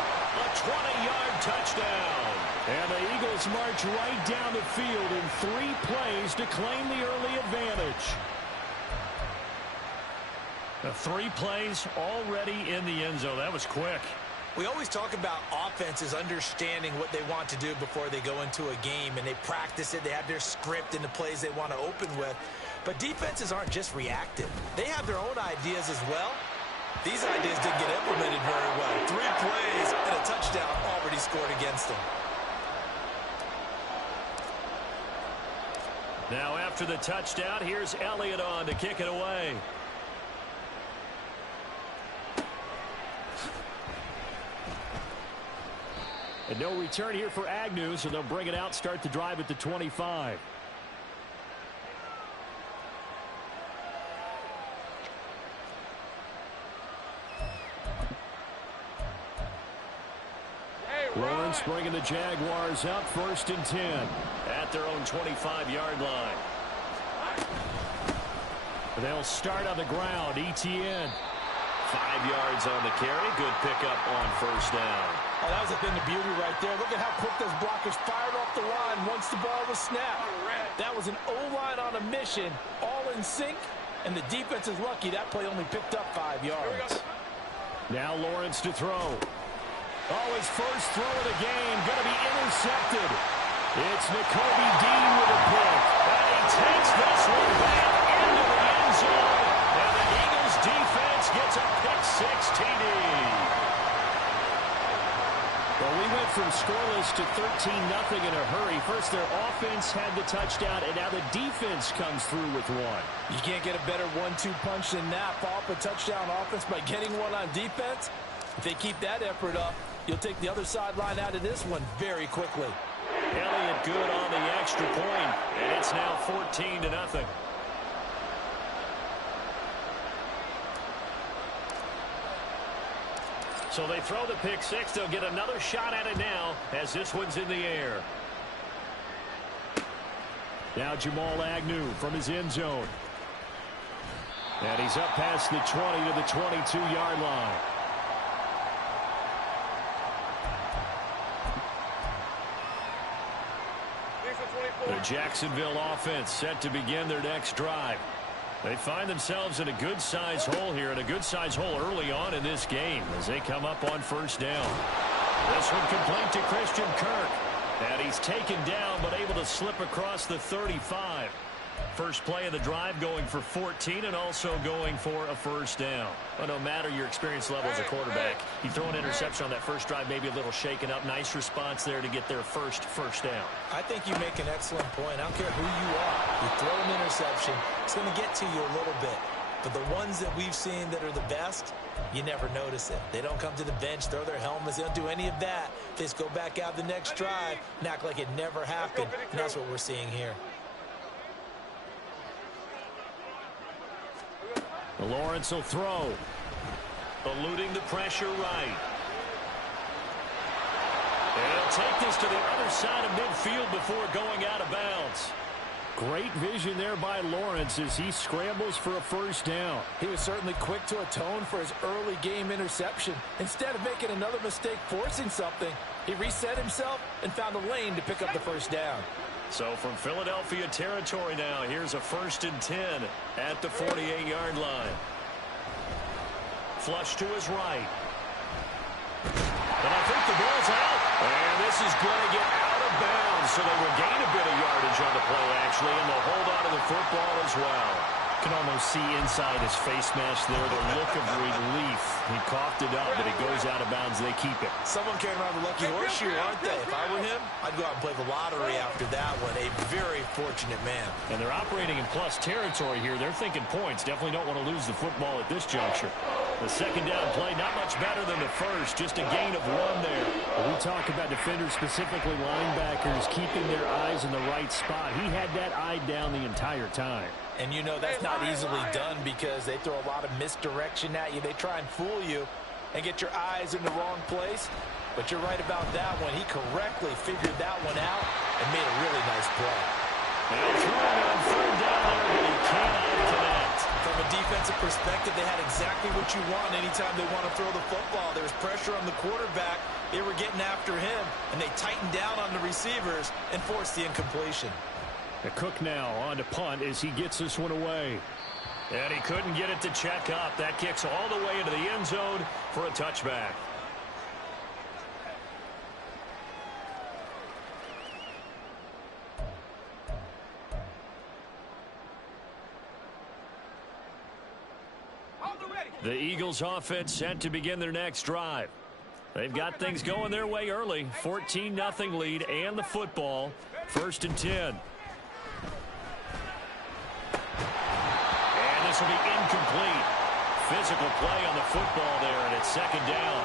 a 20-yard touchdown. And the Eagles march right down the field in 3 plays to claim the early advantage. The 3 plays already in the end zone. That was quick. We always talk about offenses understanding what they want to do before they go into a game, and they practice it. They have their script and the plays they want to open with. But defenses aren't just reactive. They have their own ideas as well. These ideas didn't get implemented very well. 3 plays and a touchdown already scored against them. Now after the touchdown, here's Elliott on to kick it away. And no return here for Agnew, so they'll bring it out, start the drive at the 25. offense, bringing the Jaguars up 1st and 10. At their own 25-yard line. They'll start on the ground. ETN. 5 yards on the carry. Good pickup on 1st down. Oh, that was a thing of beauty right there. Look at how quick those blockers fired off the line once the ball was snapped. That was an O-line on a mission, all in sync, and the defense is lucky that play only picked up 5 yards. Now Lawrence to throw. Oh, his first throw of the game going to be intercepted. It's Nakobe Dean with a pick. And he takes this one back into the end zone. And the Eagles defense gets a pick-6 TD. Well, we went from scoreless to 13-0 in a hurry. First, their offense had the touchdown, and now the defense comes through with one. You can't get a better 1-2 punch than that. Follow up a touchdown offense by getting one on defense. If they keep that effort up, you'll take the other sideline out of this one very quickly. Elliott good on the extra point, and it's now 14-0. So they throw the pick-6. They'll get another shot at it now as this one's in the air. Now Jamal Agnew from his end zone. And he's up past the 20 to the 22-yard line. The Jacksonville offense set to begin their next drive. They find themselves in a good-sized hole here, and a good-sized hole early on in this game as they come up on 1st down. This one complete to Christian Kirk. And he's taken down but able to slip across the 35. First play of the drive going for 14 and also going for a 1st down. But no matter your experience level as a quarterback, you throw an interception on that first drive, maybe a little shaken up. Nice response there to get their first down. I think you make an excellent point. I don't care who you are. You throw an interception, it's going to get to you a little bit. But the ones that we've seen that are the best, you never notice it. They don't come to the bench, throw their helmets. They don't do any of that. They just go back out the next drive and act like it never happened. And that's what we're seeing here. Lawrence will throw. Eluding the pressure right. And he'll take this to the other side of midfield before going out of bounds. Great vision there by Lawrence as he scrambles for a 1st down. He was certainly quick to atone for his early game interception. Instead of making another mistake forcing something, he reset himself and found a lane to pick up the 1st down. So from Philadelphia territory now, here's a 1st and 10 at the 48-yard line. Flush to his right. And I think the ball's out. And this is going to get out of bounds, so they will gain a bit of yardage on the play, actually, and they'll hold on to the football as well. You can almost see inside his face mask there the look of relief. He coughed it up, but it goes out of bounds. They keep it. Someone came around the lucky horseshoe, aren't they? If I were him, I'd go out and play the lottery after that one. A very fortunate man. And they're operating in plus territory here. They're thinking points. Definitely don't want to lose the football at this juncture. The 2nd down play, not much better than the first. Just a gain of 1 there. When we talk about defenders, specifically linebackers, keeping their eyes in the right spot. He had that eye down the entire time. And you know that's not easily done because they throw a lot of misdirection at you. They try and fool you and get your eyes in the wrong place. But you're right about that one. He correctly figured that one out and made a really nice play. And throwing on 3rd down there, but he cannot connect. From a defensive perspective, they had exactly what you want anytime they want to throw the football. There was pressure on the quarterback. They were getting after him, and they tightened down on the receivers and forced the incompletion. Cook now on to punt as he gets this one away. And he couldn't get it to check up. That kicks all the way into the end zone for a touchback. The Eagles offense set to begin their next drive. They've got things going their way early. 14-0 lead and the football. 1st and 10. And this will be incomplete. Physical play on the football there, and it's 2nd down.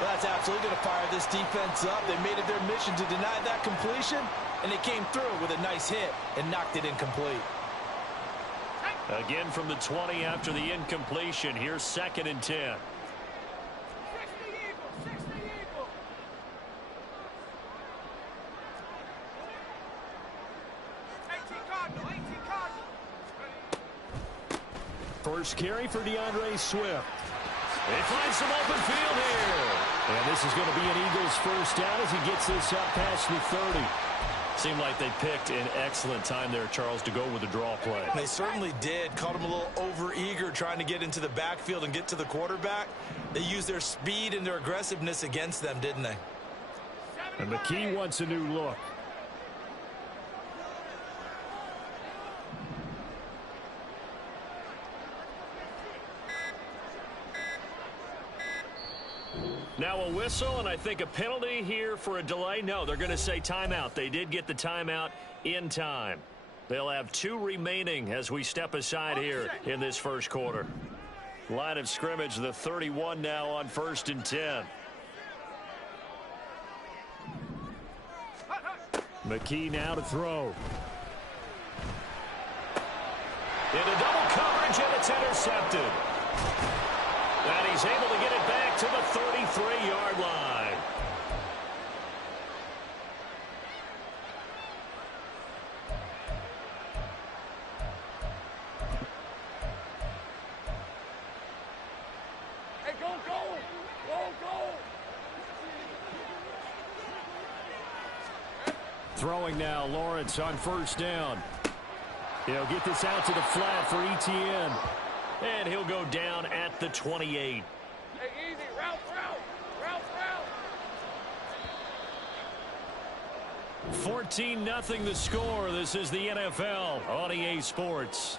Well, that's absolutely going to fire this defense up. They made it their mission to deny that completion, and they came through with a nice hit and knocked it incomplete. Again from the 20 after the incompletion. Here's 2nd and 10. Cardinal, 18 Cardinal. First carry for DeAndre Swift. They find some open field here. And this is going to be an Eagles first down as he gets this up past the 30. Seemed like they picked an excellent time there, Charles, to go with the draw play. They certainly did. Caught him a little over-eager trying to get into the backfield and get to the quarterback. They used their speed and their aggressiveness against them, didn't they? And McKee wants a new look. Now a whistle, and I think a penalty here for a delay. No, they're going to say timeout. They did get the timeout in time. They'll have 2 remaining as we step aside here in this first quarter. Line of scrimmage, the 31 now on 1st and 10. McKee now to throw. Into double coverage, and it's intercepted. And he's able to get it back to the 33-yard line. Hey, go, go! Go, go! Throwing now, Lawrence on first down. He'll get this out to the flat for ETN. And he'll go down at the 28. Hey, easy. Route, route. Route, route. 14-0 the score. This is the NFL on EA Sports.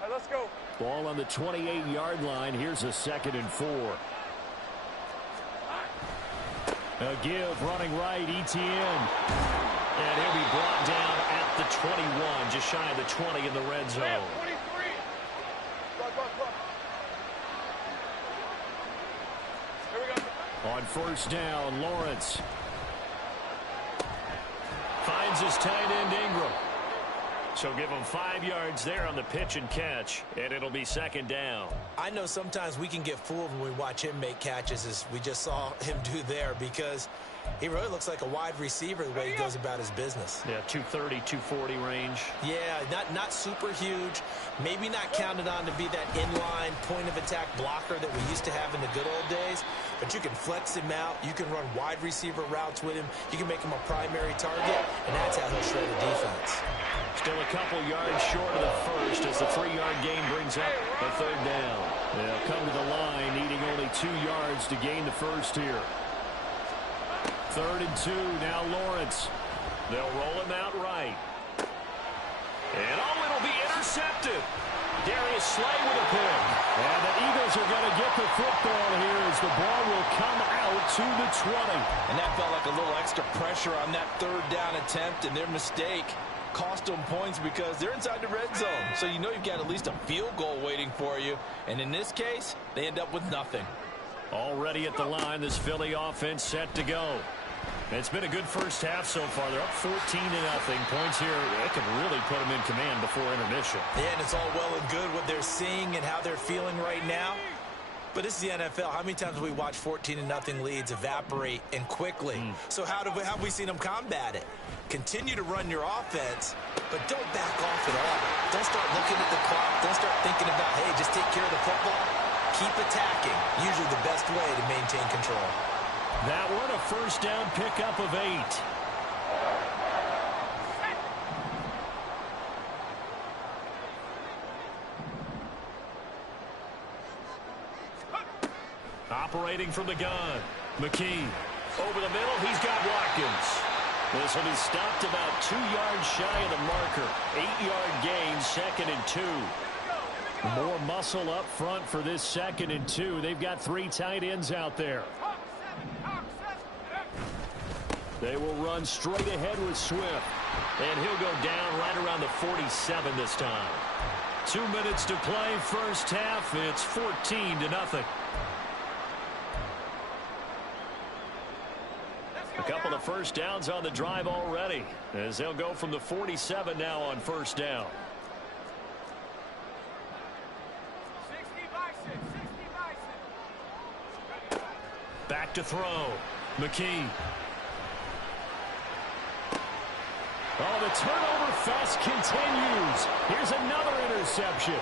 Hey, let's go. Ball on the 28-yard line. Here's a 2nd and 4. A give running right, ETN. And he'll be brought down at the 21, just shy of the 20 in the red zone. 23. Go. Here we go. On first down, Lawrence. Finds his tight end Ingram. So give him 5 yards there on the pitch and catch, and it'll be 2nd down. I know sometimes we can get fooled when we watch him make catches, as we just saw him do there, because he really looks like a wide receiver the way he goes about his business. Yeah, 230, 240 range. Yeah, not super huge. Maybe not counted on to be that inline point-of-attack blocker that we used to have in the good old days, but you can flex him out. You can run wide receiver routes with him. You can make him a primary target, and that's how he'll shred a defense. Still a couple yards short of the first as the 3-yard gain brings up a 3rd down. They'll come to the line, needing only 2 yards to gain the first here. 3rd and 2, now Lawrence. They'll roll him out right. And it'll be intercepted. Darius Slay with a pick. And the Eagles are going to get the football here as the ball will come out to the 20. And that felt like a little extra pressure on that 3rd down attempt, and their mistake cost them points because they're inside the red zone. So you know you've got at least a field goal waiting for you. And in this case, they end up with nothing. Already at the line, this Philly offense set to go. It's been a good first half so far. They're up 14-0. Points here, it can really put them in command before intermission. Yeah, and it's all well and good what they're seeing and how they're feeling right now. But this is the NFL. How many times have we watched 14-0 leads evaporate and quickly? So how have we seen them combat it? Continue to run your offense, but don't back off at all. Don't start looking at the clock. Don't start thinking about, hey, just take care of the football. Keep attacking. Usually the best way to maintain control. That one, a first down pickup of 8. Operating from the gun. McKee. Over the middle, he's got Watkins. This one is stopped about 2 yards shy of the marker. 8-yard gain, 2nd and 2. More muscle up front for this 2nd and 2. They've got 3 tight ends out there. They will run straight ahead with Swift. And he'll go down right around the 47 this time. 2 minutes to play first half. It's 14-0. A couple of first downs on the drive already, as they'll go from the 47 now on first down. 60 by 6, 60 by back to throw. McKee. Oh, the turnover fest continues. Here's another interception.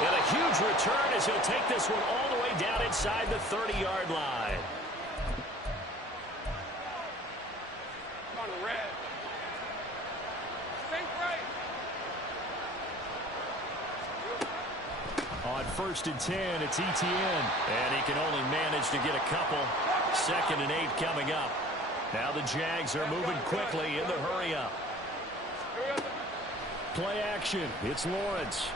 And a huge return as he'll take this one all the way down inside the 30-yard line. On the red. Stay right. On 1st and 10, it's ETN. And he can only manage to get a couple. 2nd and 8 coming up. Now the Jags are moving quickly in the hurry-up. Play action. It's Lawrence.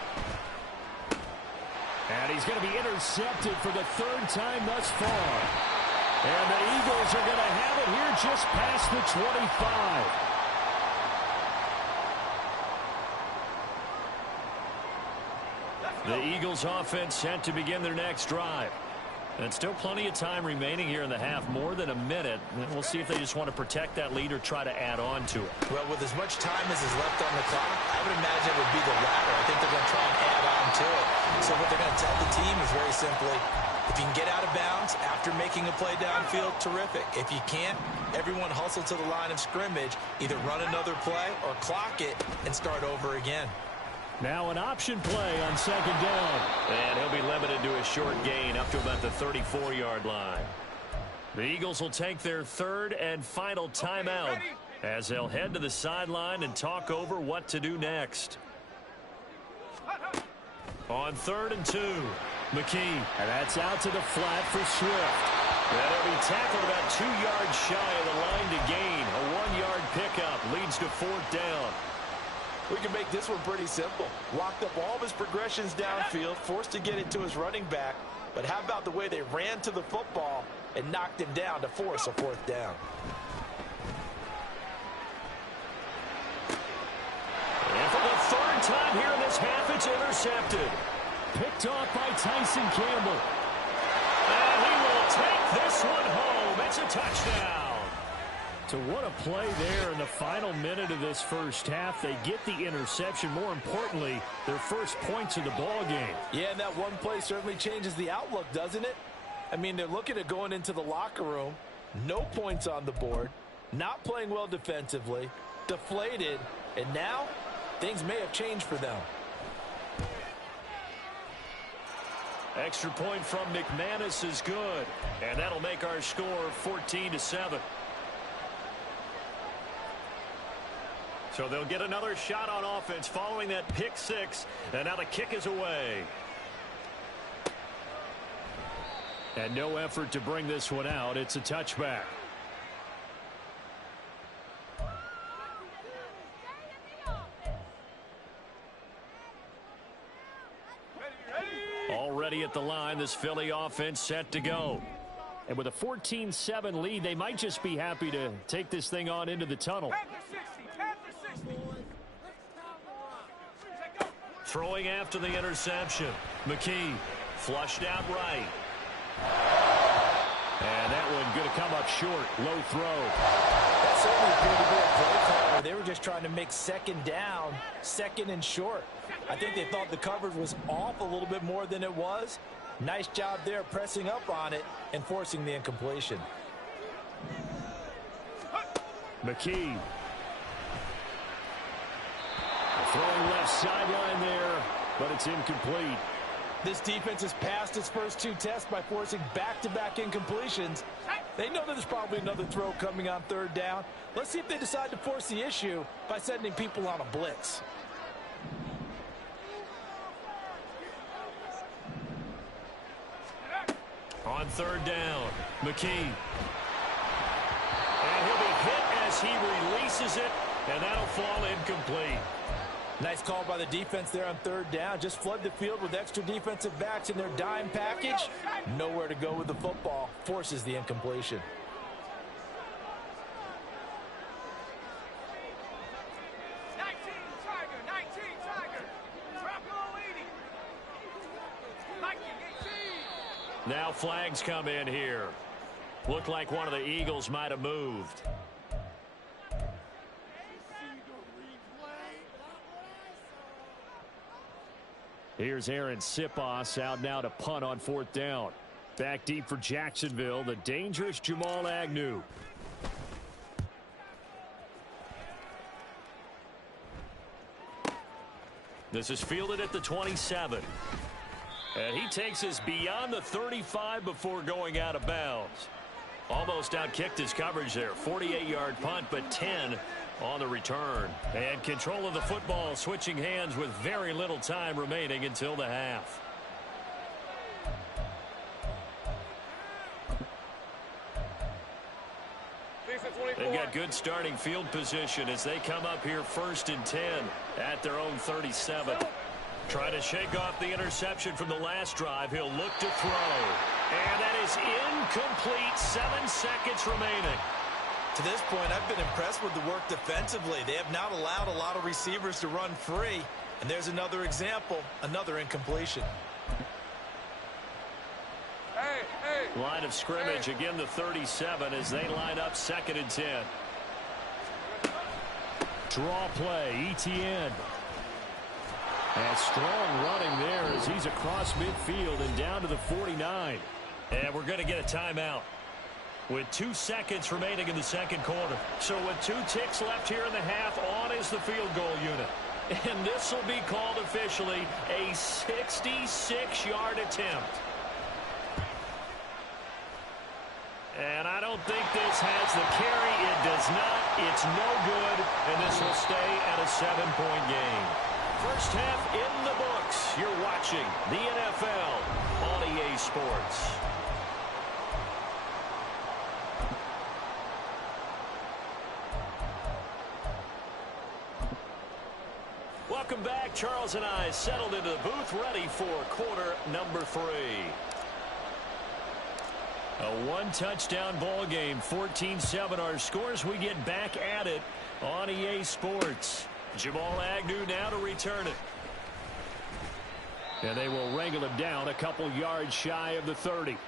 And he's going to be intercepted for the 3rd time thus far. And the Eagles are going to have it here just past the 25. The Eagles offense set to begin their next drive. And still plenty of time remaining here in the half, more than a minute. We'll see if they just want to protect that lead or try to add on to it. Well, with as much time as is left on the clock, I would imagine it would be the latter. I think they're going to try and add on to it. So what they're going to tell the team is very simply, if you can get out of bounds after making a play downfield, terrific. If you can't, everyone hustle to the line of scrimmage, either run another play or clock it and start over again. Now an option play on 2nd down. And he'll be limited to a short gain up to about the 34-yard line. The Eagles will take their 3rd and final timeout as they'll head to the sideline and talk over what to do next. On 3rd and 2, McKee. And that's out to the flat for Swift. And he'll be tackled about 2 yards shy of the line to gain. A 1-yard pickup leads to 4th down. We can make this one pretty simple. Locked up all of his progressions downfield, forced to get it to his running back. But how about the way they ran to the football and knocked him down to force a 4th down? And for the 3rd time here in this half, it's intercepted. Picked off by Tyson Campbell. And he will take this one home. It's a touchdown. So what a play there in the final minute of this first half. They get the interception. More importantly, their first points of the ball game. Yeah, and that one play certainly changes the outlook, doesn't it? I mean, they're looking at going into the locker room. No points on the board. Not playing well defensively. Deflated. And now, things may have changed for them. Extra point from McManus is good. And that'll make our score 14-7. So they'll get another shot on offense following that pick 6. And now the kick is away. And no effort to bring this one out. It's a touchback. Already at the line, this Philly offense set to go. And with a 14-7 lead, they might just be happy to take this thing on into the tunnel. Throwing after the interception. McKee flushed out right. And that one going to come up short. Low throw. That certainly appeared to be a play call where they were just trying to make 2nd down, 2nd and short. I think they thought the coverage was off a little bit more than it was. Nice job there pressing up on it and forcing the incompletion. McKee. Throwing left sideline there, but it's incomplete. This defense has passed its first 2 tests by forcing back-to-back incompletions. They know that there's probably another throw coming on 3rd down. Let's see if they decide to force the issue by sending people on a blitz. On 3rd down, McKee. And he'll be hit as he releases it, and that'll fall incomplete. Nice call by the defense there on 3rd down. Just flood the field with extra defensive backs in their dime package. Nowhere to go with the football. Forces the incompletion. Now flags come in here. Looked like one of the Eagles might have moved. Here's Aaron Sipos out now to punt on 4th down. Back deep for Jacksonville, the dangerous Jamal Agnew. This is fielded at the 27. And he takes us beyond the 35 before going out of bounds. Almost outkicked his coverage there. 48-yard punt, but 10 on the return. And control of the football, switching hands with very little time remaining until the half. They've got good starting field position as they come up here 1st and 10 at their own 37. Trying to shake off the interception from the last drive. He'll look to throw. And that is incomplete. 7 seconds remaining. To this point, I've been impressed with the work defensively. They have not allowed a lot of receivers to run free. And there's another example, another incompletion. Line of scrimmage, again the 37 as they line up 2nd and 10. Draw play, Etienne. And strong running there as he's across midfield and down to the 49. And we're going to get a timeout with 2 seconds remaining in the second quarter. So with 2 ticks left here in the half, on is the field goal unit. And this will be called officially a 66-yard attempt. And I don't think this has the carry. It does not. It's no good. And this will stay at a 7-point game. First half in the books. You're watching the NFL on EA Sports. Welcome back. Charles and I settled into the booth ready for quarter number 3. A 1-touchdown ball game, 14-7 our scores. We get back at it on EA Sports. Jamal Agnew now to return it. And they will wrangle him down a couple yards shy of the 30.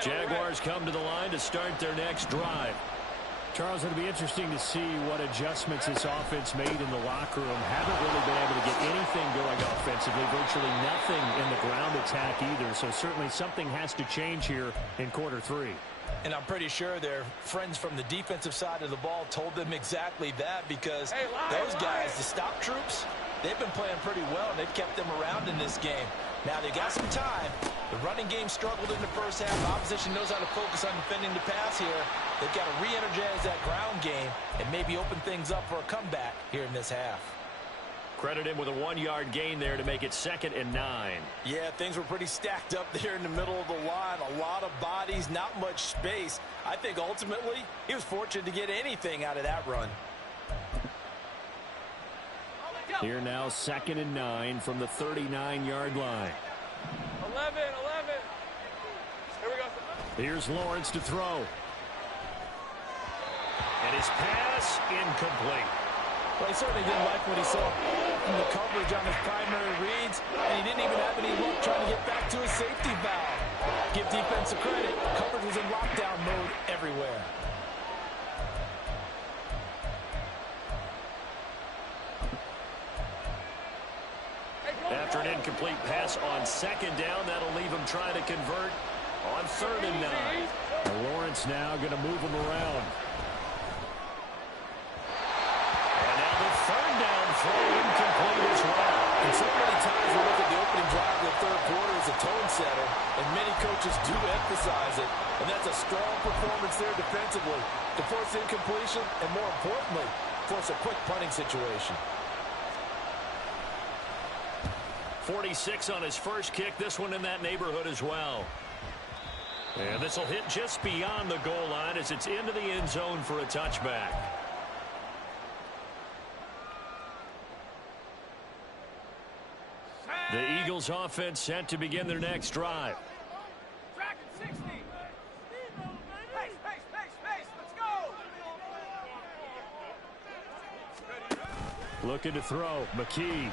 Jaguars come to the line to start their next drive. Charles, it'll be interesting to see what adjustments this offense made in the locker room. Haven't really been able to get anything going offensively, virtually nothing in the ground attack either. So certainly something has to change here in quarter 3. And I'm pretty sure their friends from the defensive side of the ball told them exactly that, because those guys, the stop troops, they've been playing pretty well, and they've kept them around in this game. Now they got some time. The running game struggled in the first half. Opposition knows how to focus on defending the pass here. They've got to re-energize that ground game and maybe open things up for a comeback here in this half. Credit him with a 1-yard gain there to make it 2nd and 9. Yeah, things were pretty stacked up there in the middle of the line. A lot of bodies, not much space. I think ultimately he was fortunate to get anything out of that run. Here now 2nd and 9 from the 39-yard line. 11. Here we go. Here's Lawrence to throw. And his pass incomplete. Well, he certainly didn't like what he saw from the coverage on his primary reads, and he didn't even have any luck trying to get back to his safety valve. Give defensive credit. Coverage was in lockdown mode everywhere. After an incomplete pass on 2nd down, that'll leave him trying to convert on 3rd and 9. Lawrence now going to move him around. And now the 3rd down throw incomplete as well. And so many times we look at the opening drive of the third quarter as a tone setter, and many coaches do emphasize it. And that's a strong performance there defensively to force incompletion and, more importantly, force a quick punting situation. 46 on his first kick. This one in that neighborhood as well. And this will hit just beyond the goal line as it's into the end zone for a touchback. The Eagles offense set to begin their next drive. Looking to throw. McKee.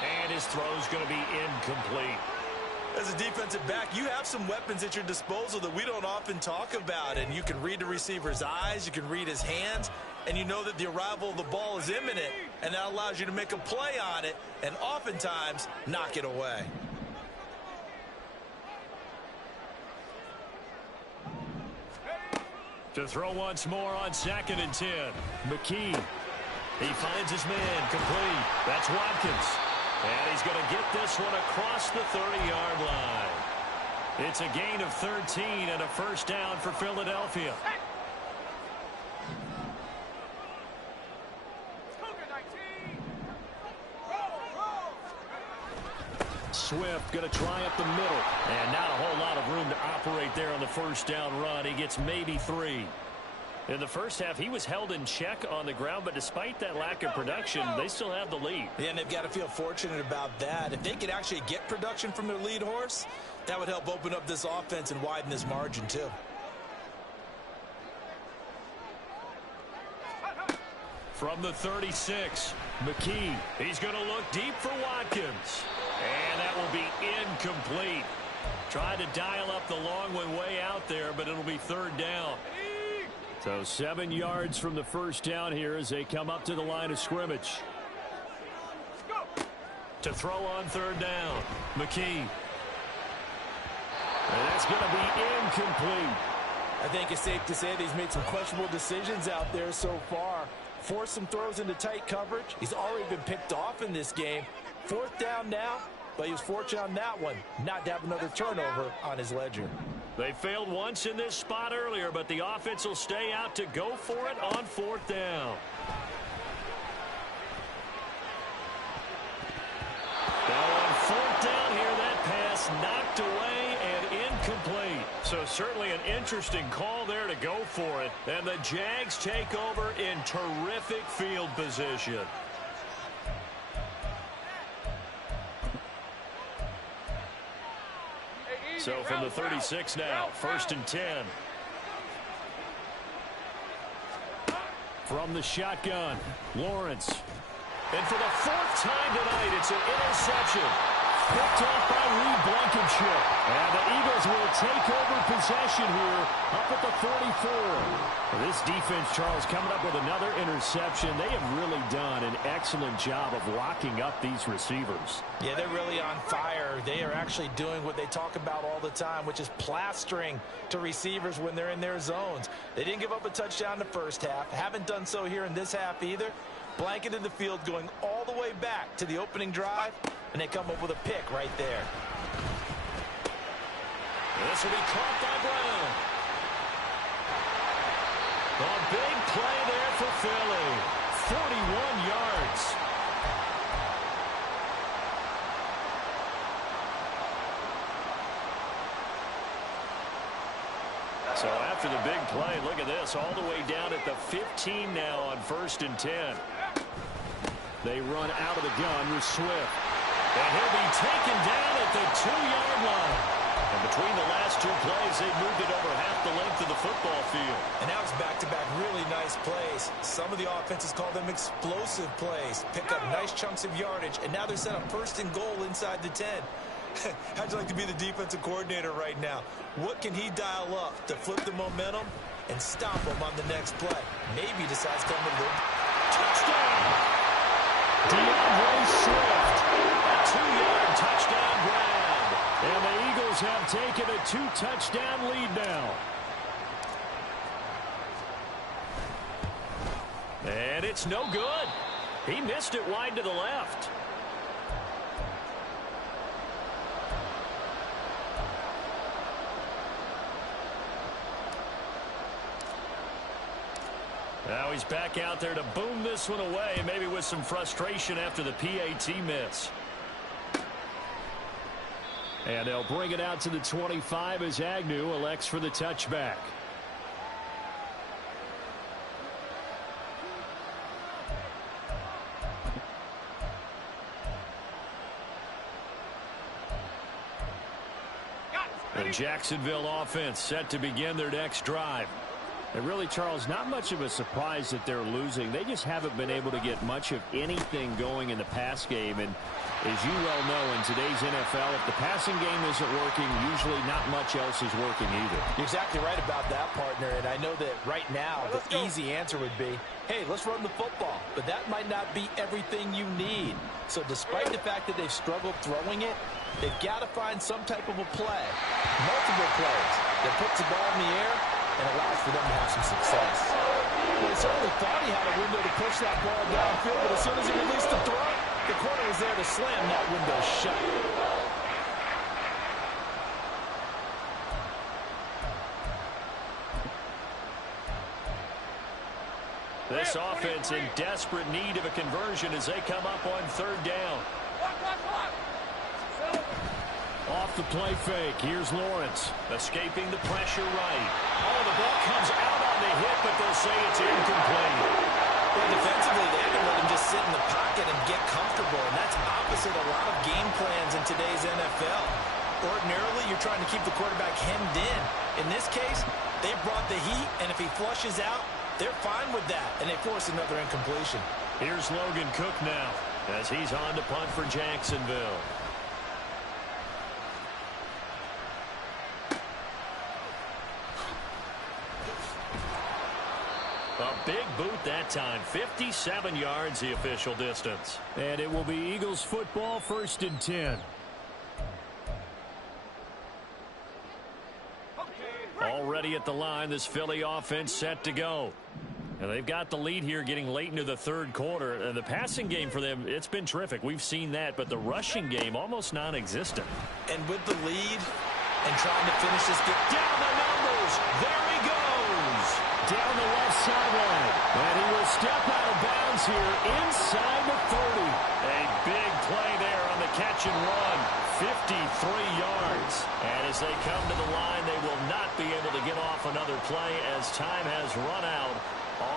And his throw's going to be incomplete. As a defensive back, you have some weapons at your disposal that we don't often talk about. And you can read the receiver's eyes, you can read his hands, and you know that the arrival of the ball is imminent, and that allows you to make a play on it and oftentimes knock it away. To throw once more on 2nd and 10. McKee. He finds his man complete. That's Watkins. And he's going to get this one across the 30-yard line. It's a gain of 13 and a first down for Philadelphia. Swift going to try up the middle. And not a whole lot of room to operate there on the first down run. He gets maybe 3. In the first half, he was held in check on the ground, but despite that lack of production, they still have the lead. Yeah, and they've got to feel fortunate about that. If they could actually get production from their lead horse, that would help open up this offense and widen this margin, too. From the 36, McKee. He's going to look deep for Watkins. And that will be incomplete. Tried to dial up the long one way out there, but it'll be 3rd down. So 7 yards from the first down here as they come up to the line of scrimmage. To throw on 3rd down, McKee. And that's going to be incomplete. I think it's safe to say that he's made some questionable decisions out there so far. Forced some throws into tight coverage. He's already been picked off in this game. 4th down now, but he was fortunate on that one not to have another turnover on his ledger. They failed once in this spot earlier, but the offense will stay out to go for it on 4th down. Now on 4th down here, that pass knocked away and incomplete. So certainly an interesting call there to go for it. And the Jags take over in terrific field position. So from the 36 now, 1st and 10. From the shotgun, Lawrence. And for the 4th time tonight, it's an interception. Picked off by Reed Blankenship. And the Eagles will take over possession here up at the 44. Well, this defense, Charles, coming up with another interception. They have really done an excellent job of locking up these receivers. Yeah, they're really on fire. They are actually doing what they talk about all the time, which is plastering to receivers when they're in their zones. They didn't give up a touchdown in the first half. Haven't done so here in this half either. Blanketed the field going all the way back to the opening drive, and they come up with a pick right there. This will be caught by Brown. A big play there for Philly. 41 yards. So after the big play, look at this, all the way down at the 15 now on 1st and 10. They run out of the gun with Swift. And he'll be taken down at the 2-yard line. And between the last 2 plays, they moved it over half the length of the football field. And that was back-to-back really nice plays. Some of the offenses call them explosive plays. Pick up nice chunks of yardage, and now they're set up 1st and goal inside the 10. How'd you like to be the defensive coordinator right now? What can he dial up to flip the momentum and stop them on the next play? Maybe he decides to come to the touchdown. DeAndre Swift, a 2-yard touchdown grab. And the Eagles have taken a 2-touchdown lead now. And it's no good. He missed it wide to the left. Now he's back out there to boom this one away, maybe with some frustration after the PAT miss. And they'll bring it out to the 25 as Agnew elects for the touchback. The Jacksonville offense set to begin their next drive. And really, Charles, not much of a surprise that they're losing. They just haven't been able to get much of anything going in the pass game. And as you well know, in today's NFL, if the passing game isn't working, usually not much else is working either. You're exactly right about that, partner. And I know that right now the easy answer would be, hey, let's run the football. But that might not be everything you need. So despite the fact that they've struggled throwing it, they've got to find some type of a play, multiple plays, that puts the ball in the air and allows for them to have some success. Well, he certainly thought he had a window to push that ball downfield, but as soon as he released the throw, the corner was there to slam that window shut. This offense in desperate need of a conversion as they come up on third down. Off the play fake. Here's Lawrence. Escaping the pressure right. Oh, the ball comes out on the hit, but they'll say it's incomplete. Well, defensively, they had to let him just sit in the pocket and get comfortable, and that's opposite a lot of game plans in today's NFL. Ordinarily, you're trying to keep the quarterback hemmed in. In this case, they brought the heat, and if he flushes out, they're fine with that, and they force another incompletion. Here's Logan Cook now as he's on to punt for Jacksonville. A big boot that time. 57 yards the official distance. And it will be Eagles football, 1st and 10. Already at the line, this Philly offense set to go. And they've got the lead here getting late into the third quarter. The passing game for them, it's been terrific. We've seen that, but the rushing game almost non-existent. And with the lead and trying to finish this game. Down the numbers. There he goes. Down the left sideline. And he will step out of bounds here inside the 30. A big play there on the catch and run. 53 yards. And as they come to the line, they will not be able to get off another play as time has run out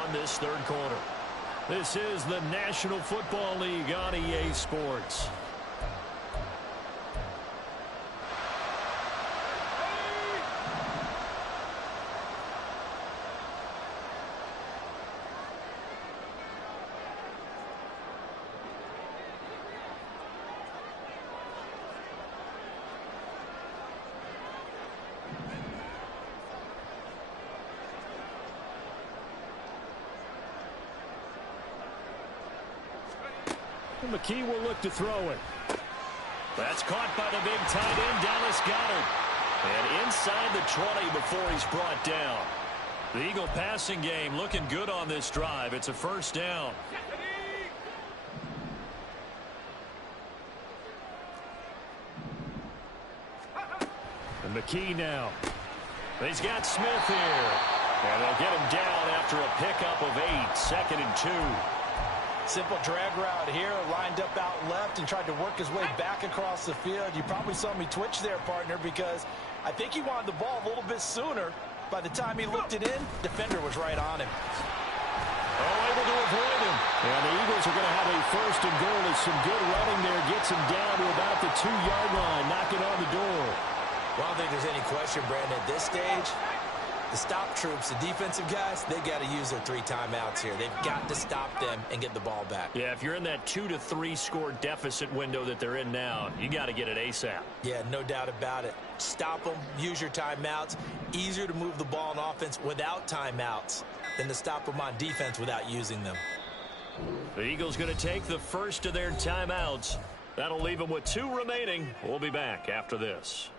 on this third quarter. This is the National Football League on EA Sports. McKee will look to throw it. That's caught by the big tight end, Dallas Goedert. And inside the 20 before he's brought down. The Eagle passing game looking good on this drive. It's a first down. And McKee now. He's got Smith here. And they'll get him down after a pickup of 8. 2nd and 2. Simple drag route here, lined up out left and tried to work his way back across the field. You probably saw me twitch there, partner, because I think he wanted the ball a little bit sooner. By the time he looked it in, defender was right on him. Oh, able to avoid him. And the Eagles are going to have a 1st and goal as some good running there gets him down to about the 2-yard line, knocking on the door. Well, I don't think there's any question, Brandon, at this stage, the stop troops, the defensive guys, they got to use their 3 timeouts here. They've got to stop them and get the ball back. Yeah, if you're in that 2 to 3 score deficit window that they're in now, you got to get it ASAP. Yeah, no doubt about it. Stop them, use your timeouts. Easier to move the ball on offense without timeouts than to stop them on defense without using them. The Eagles going to take the first of their timeouts. That'll leave them with 2 remaining. We'll be back after this.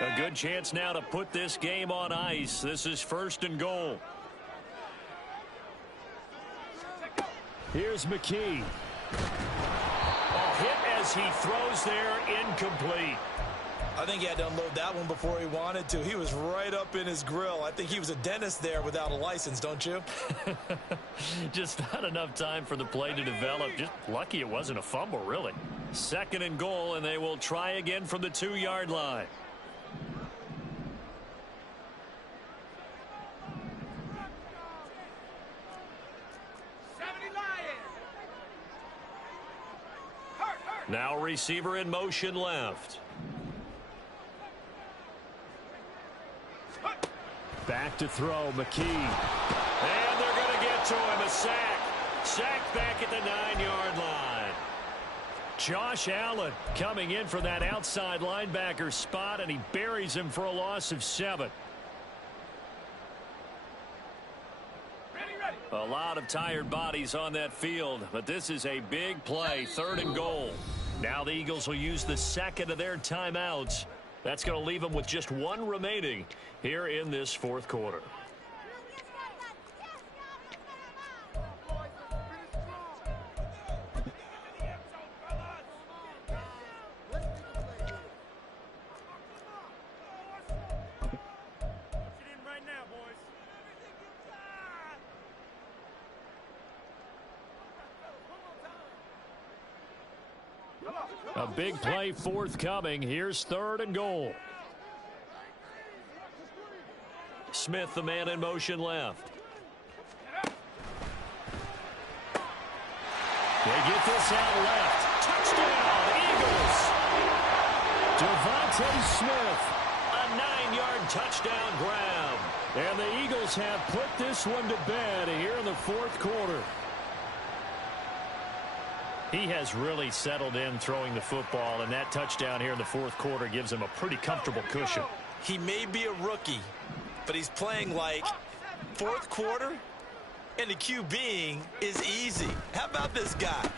A good chance now to put this game on ice. This is 1st and goal. Here's McKee. A hit as he throws there, incomplete. I think he had to unload that one before he wanted to. He was right up in his grill. I think he was a dentist there without a license, don't you? Just not enough time for the play to develop. Just lucky it wasn't a fumble, really. 2nd and goal, and they will try again from the 2-yard line. Now receiver in motion left. back to throw. McKee. And they're going to get to him. A sack. Sack back at the 9-yard line. Josh Allen coming in for that outside linebacker spot, and he buries him for a loss of 7. A lot of tired bodies on that field, but this is a big play, 3rd and goal. Now the Eagles will use the second of their timeouts. That's going to leave them with just 1 remaining here in this 4th quarter. A big play forthcoming. Here's 3rd and goal. Smith, the man in motion left. They get this out left. Touchdown, Eagles. Devontae Smith. A 9-yard touchdown grab. And the Eagles have put this one to bed here in the 4th quarter. He has really settled in throwing the football, and that touchdown here in the 4th quarter gives him a pretty comfortable cushion. He may be a rookie, but he's playing like 4th quarter, and the QBing is easy. How about this guy?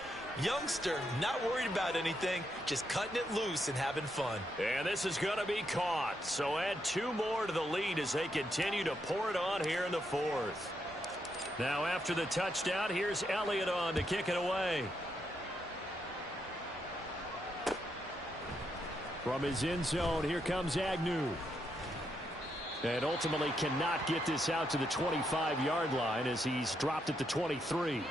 Youngster, not worried about anything, just cutting it loose and having fun. And this is going to be caught. So add 2 more to the lead as they continue to pour it on here in the 4th. Now after the touchdown, here's Elliott on to kick it away. From his end zone, here comes Agnew. And ultimately cannot get this out to the 25-yard line as he's dropped at the 23.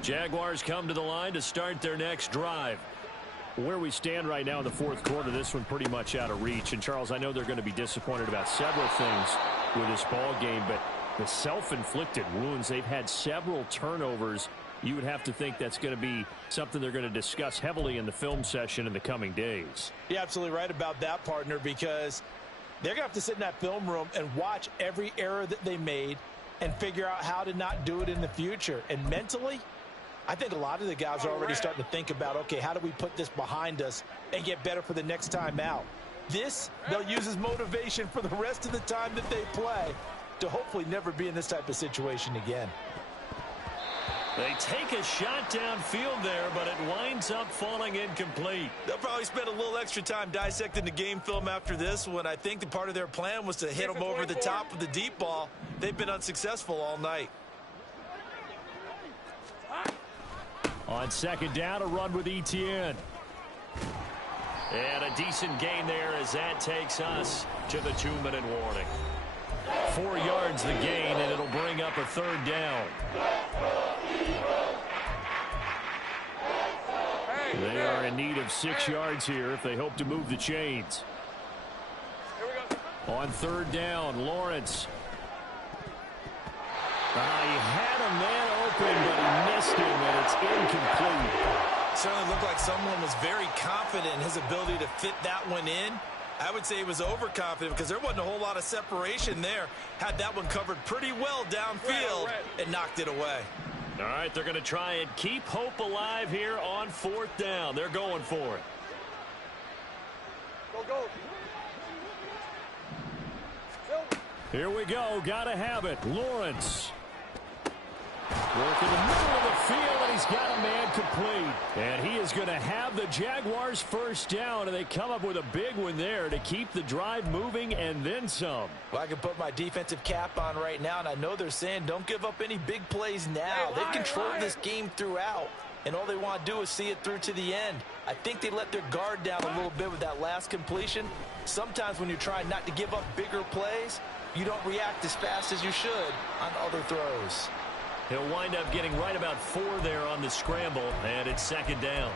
Jaguars come to the line to start their next drive. Where we stand right now in the 4th quarter, this one pretty much out of reach. And, Charles, I know they're going to be disappointed about several things with this ball game, but the self-inflicted wounds, they've had several turnovers. You would have to think that's going to be something they're going to discuss heavily in the film session in the coming days. You're absolutely right about that, partner, because they're going to have to sit in that film room and watch every error that they made and figure out how to not do it in the future. And mentally, I think a lot of the guys are already starting to think about, okay, how do we put this behind us and get better for the next time out? This, they'll use as motivation for the rest of the time that they play to hopefully never be in this type of situation again. They take a shot downfield there, but it winds up falling incomplete. They'll probably spend a little extra time dissecting the game film after this one. I think the part of their plan was to hit them over the top with the deep ball. They've been unsuccessful all night. On 2nd down, a run with Etienne. And a decent gain there as that takes us to the 2-minute warning. 4 yards the gain, and it'll bring up a 3rd down. They are in need of 6 yards here if they hope to move the chains. On 3rd down, Lawrence. He had a man open, but he missed him, and it's incomplete. Certainly looked like someone was very confident in his ability to fit that one in. I would say he was overconfident because there wasn't a whole lot of separation there. Had that one covered pretty well downfield and knocked it away. All right, they're going to try and keep hope alive here on 4th down. They're going for it. Go. Here we go. Got to have it. Lawrence. Working the middle of the field, and he's got a man complete. And he is going to have the Jaguars' 1st down, and they come up with a big one there to keep the drive moving and then some. Well, I can put my defensive cap on right now, and I know they're saying don't give up any big plays now. They've controlled this game throughout, and all they want to do is see it through to the end. I think they let their guard down a little bit with that last completion. Sometimes when you're trying not to give up bigger plays, you don't react as fast as you should on other throws. He'll wind up getting right about 4 there on the scramble, and it's 2nd down.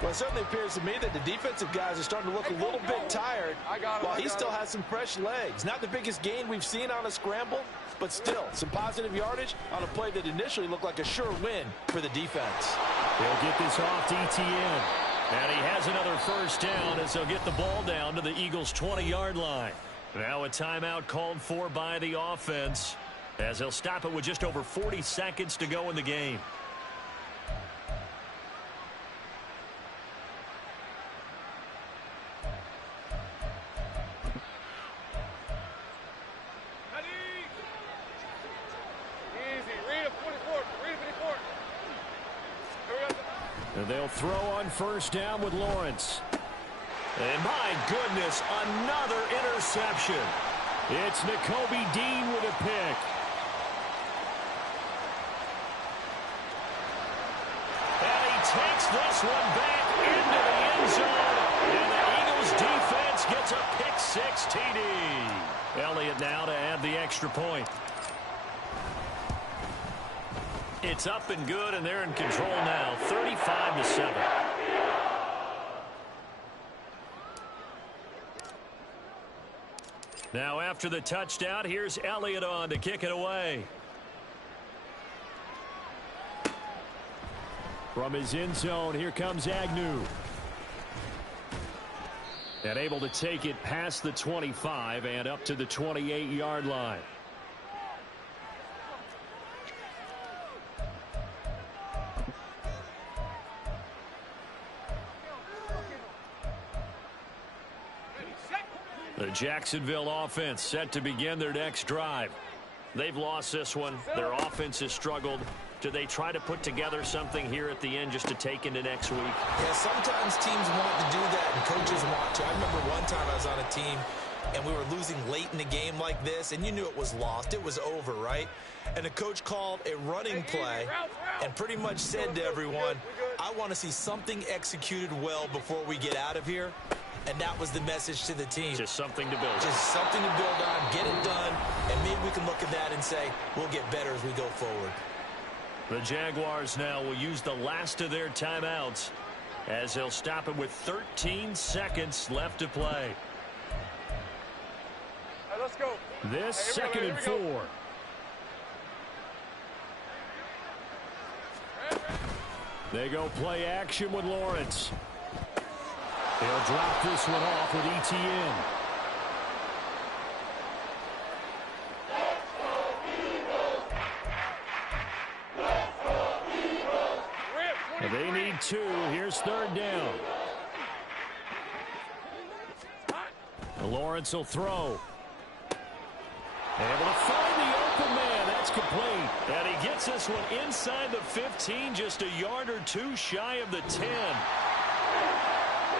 Well, it certainly appears to me that the defensive guys are starting to look a little bit tired while he still has some fresh legs. Not the biggest gain we've seen on a scramble, but still some positive yardage on a play that initially looked like a sure win for the defense. He'll get this off to ETN. And he has another first down as they'll get the ball down to the Eagles' 20-yard line. Now a timeout called for by the offense as they'll stop it with just over 40 seconds to go in the game. And they'll throw on first down with Lawrence. And my goodness, another interception. It's Nakobe Dean with a pick. And he takes this one back into the end zone. And the Eagles defense gets a pick-six TD. Elliott now to add the extra point. It's up and good, and they're in control now, 35-7. Now after the touchdown, here's Elliott on to kick it away. From his end zone, here comes Agnew. And able to take it past the 25 and up to the 28-yard line. The Jacksonville offense set to begin their next drive. They've lost this one. Their offense has struggled. Do they try to put together something here at the end just to take into next week? Yeah, sometimes teams want to do that and coaches want to. I remember one time I was on a team and we were losing late in the game like this, and you knew it was lost. It was over, right? And the coach called a running play and pretty much said to everyone, I want to see something executed well before we get out of here. And that was the message to the team. Just something to build on. Just something to build on, get it done, and maybe we can look at that and say, we'll get better as we go forward. The Jaguars now will use the last of their timeouts as they'll stop it with 13 seconds left to play. All right, let's go. This second and 4. They go play action with Lawrence. They'll drop this one off with ETN. They need 2. Here's third down. Lawrence will throw. Able to find the open man. That's complete. And he gets this one inside the 15, just a yard or 2 shy of the 10.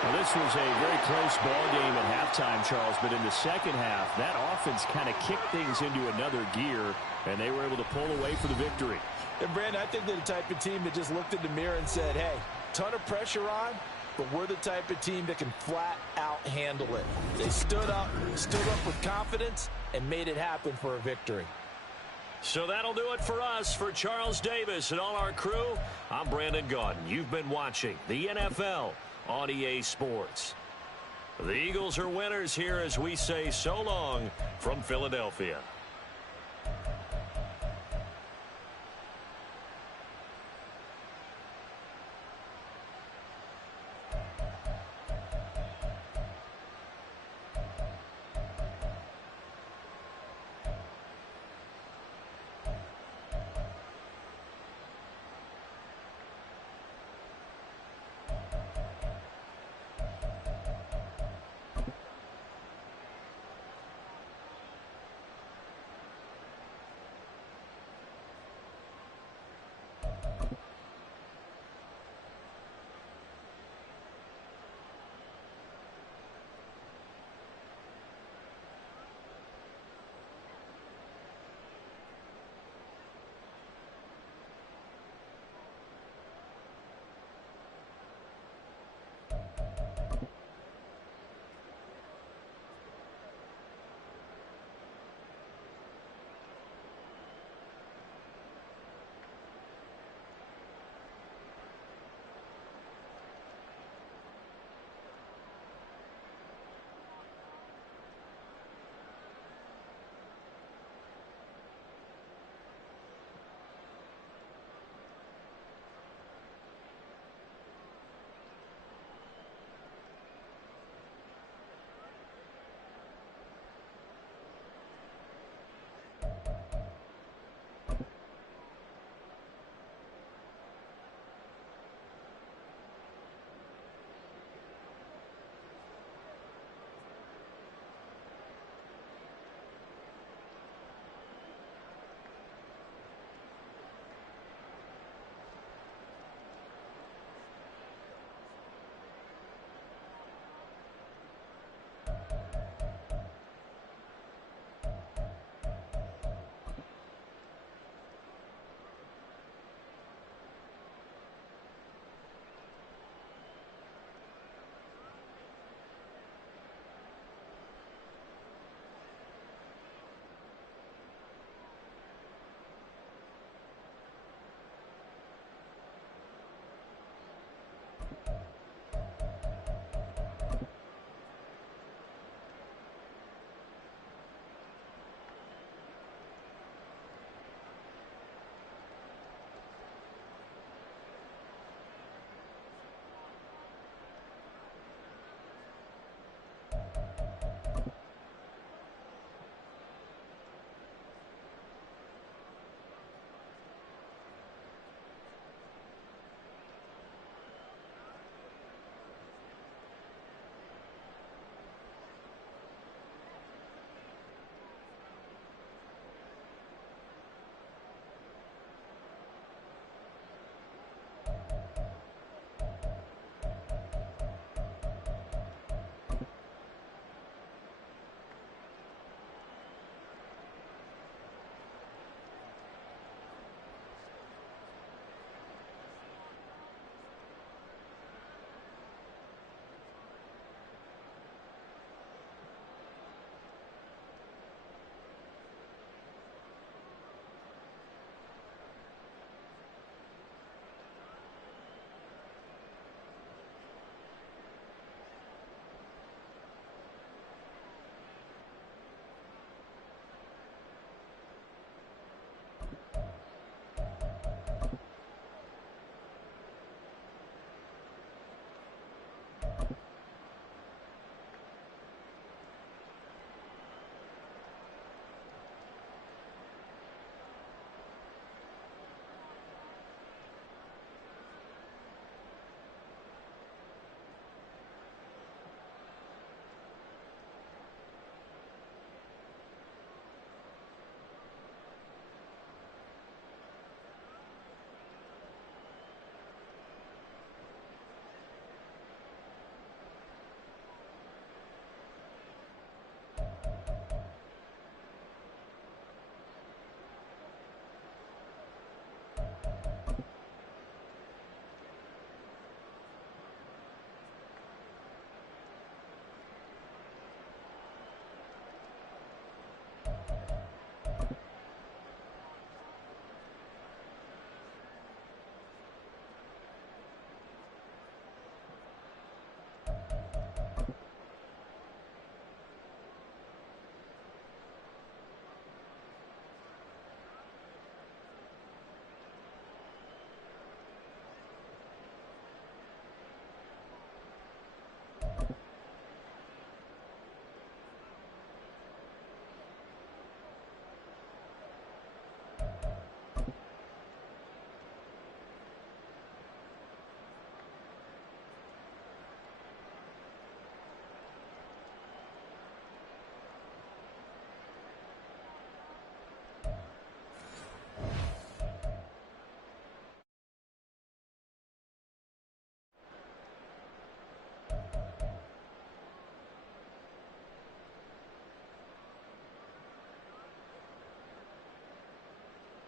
Well, this was a very close ball game at halftime, Charles, but in the second half, that offense kind of kicked things into another gear, and they were able to pull away for the victory. And, Brandon, I think they're the type of team that just looked in the mirror and said, hey, ton of pressure on, but we're the type of team that can flat out handle it. They stood up with confidence and made it happen for a victory. So that'll do it for us. For Charles Davis and all our crew, I'm Brandon Gaudin. You've been watching the NFL on EA Sports. The Eagles are winners here as we say so long from Philadelphia.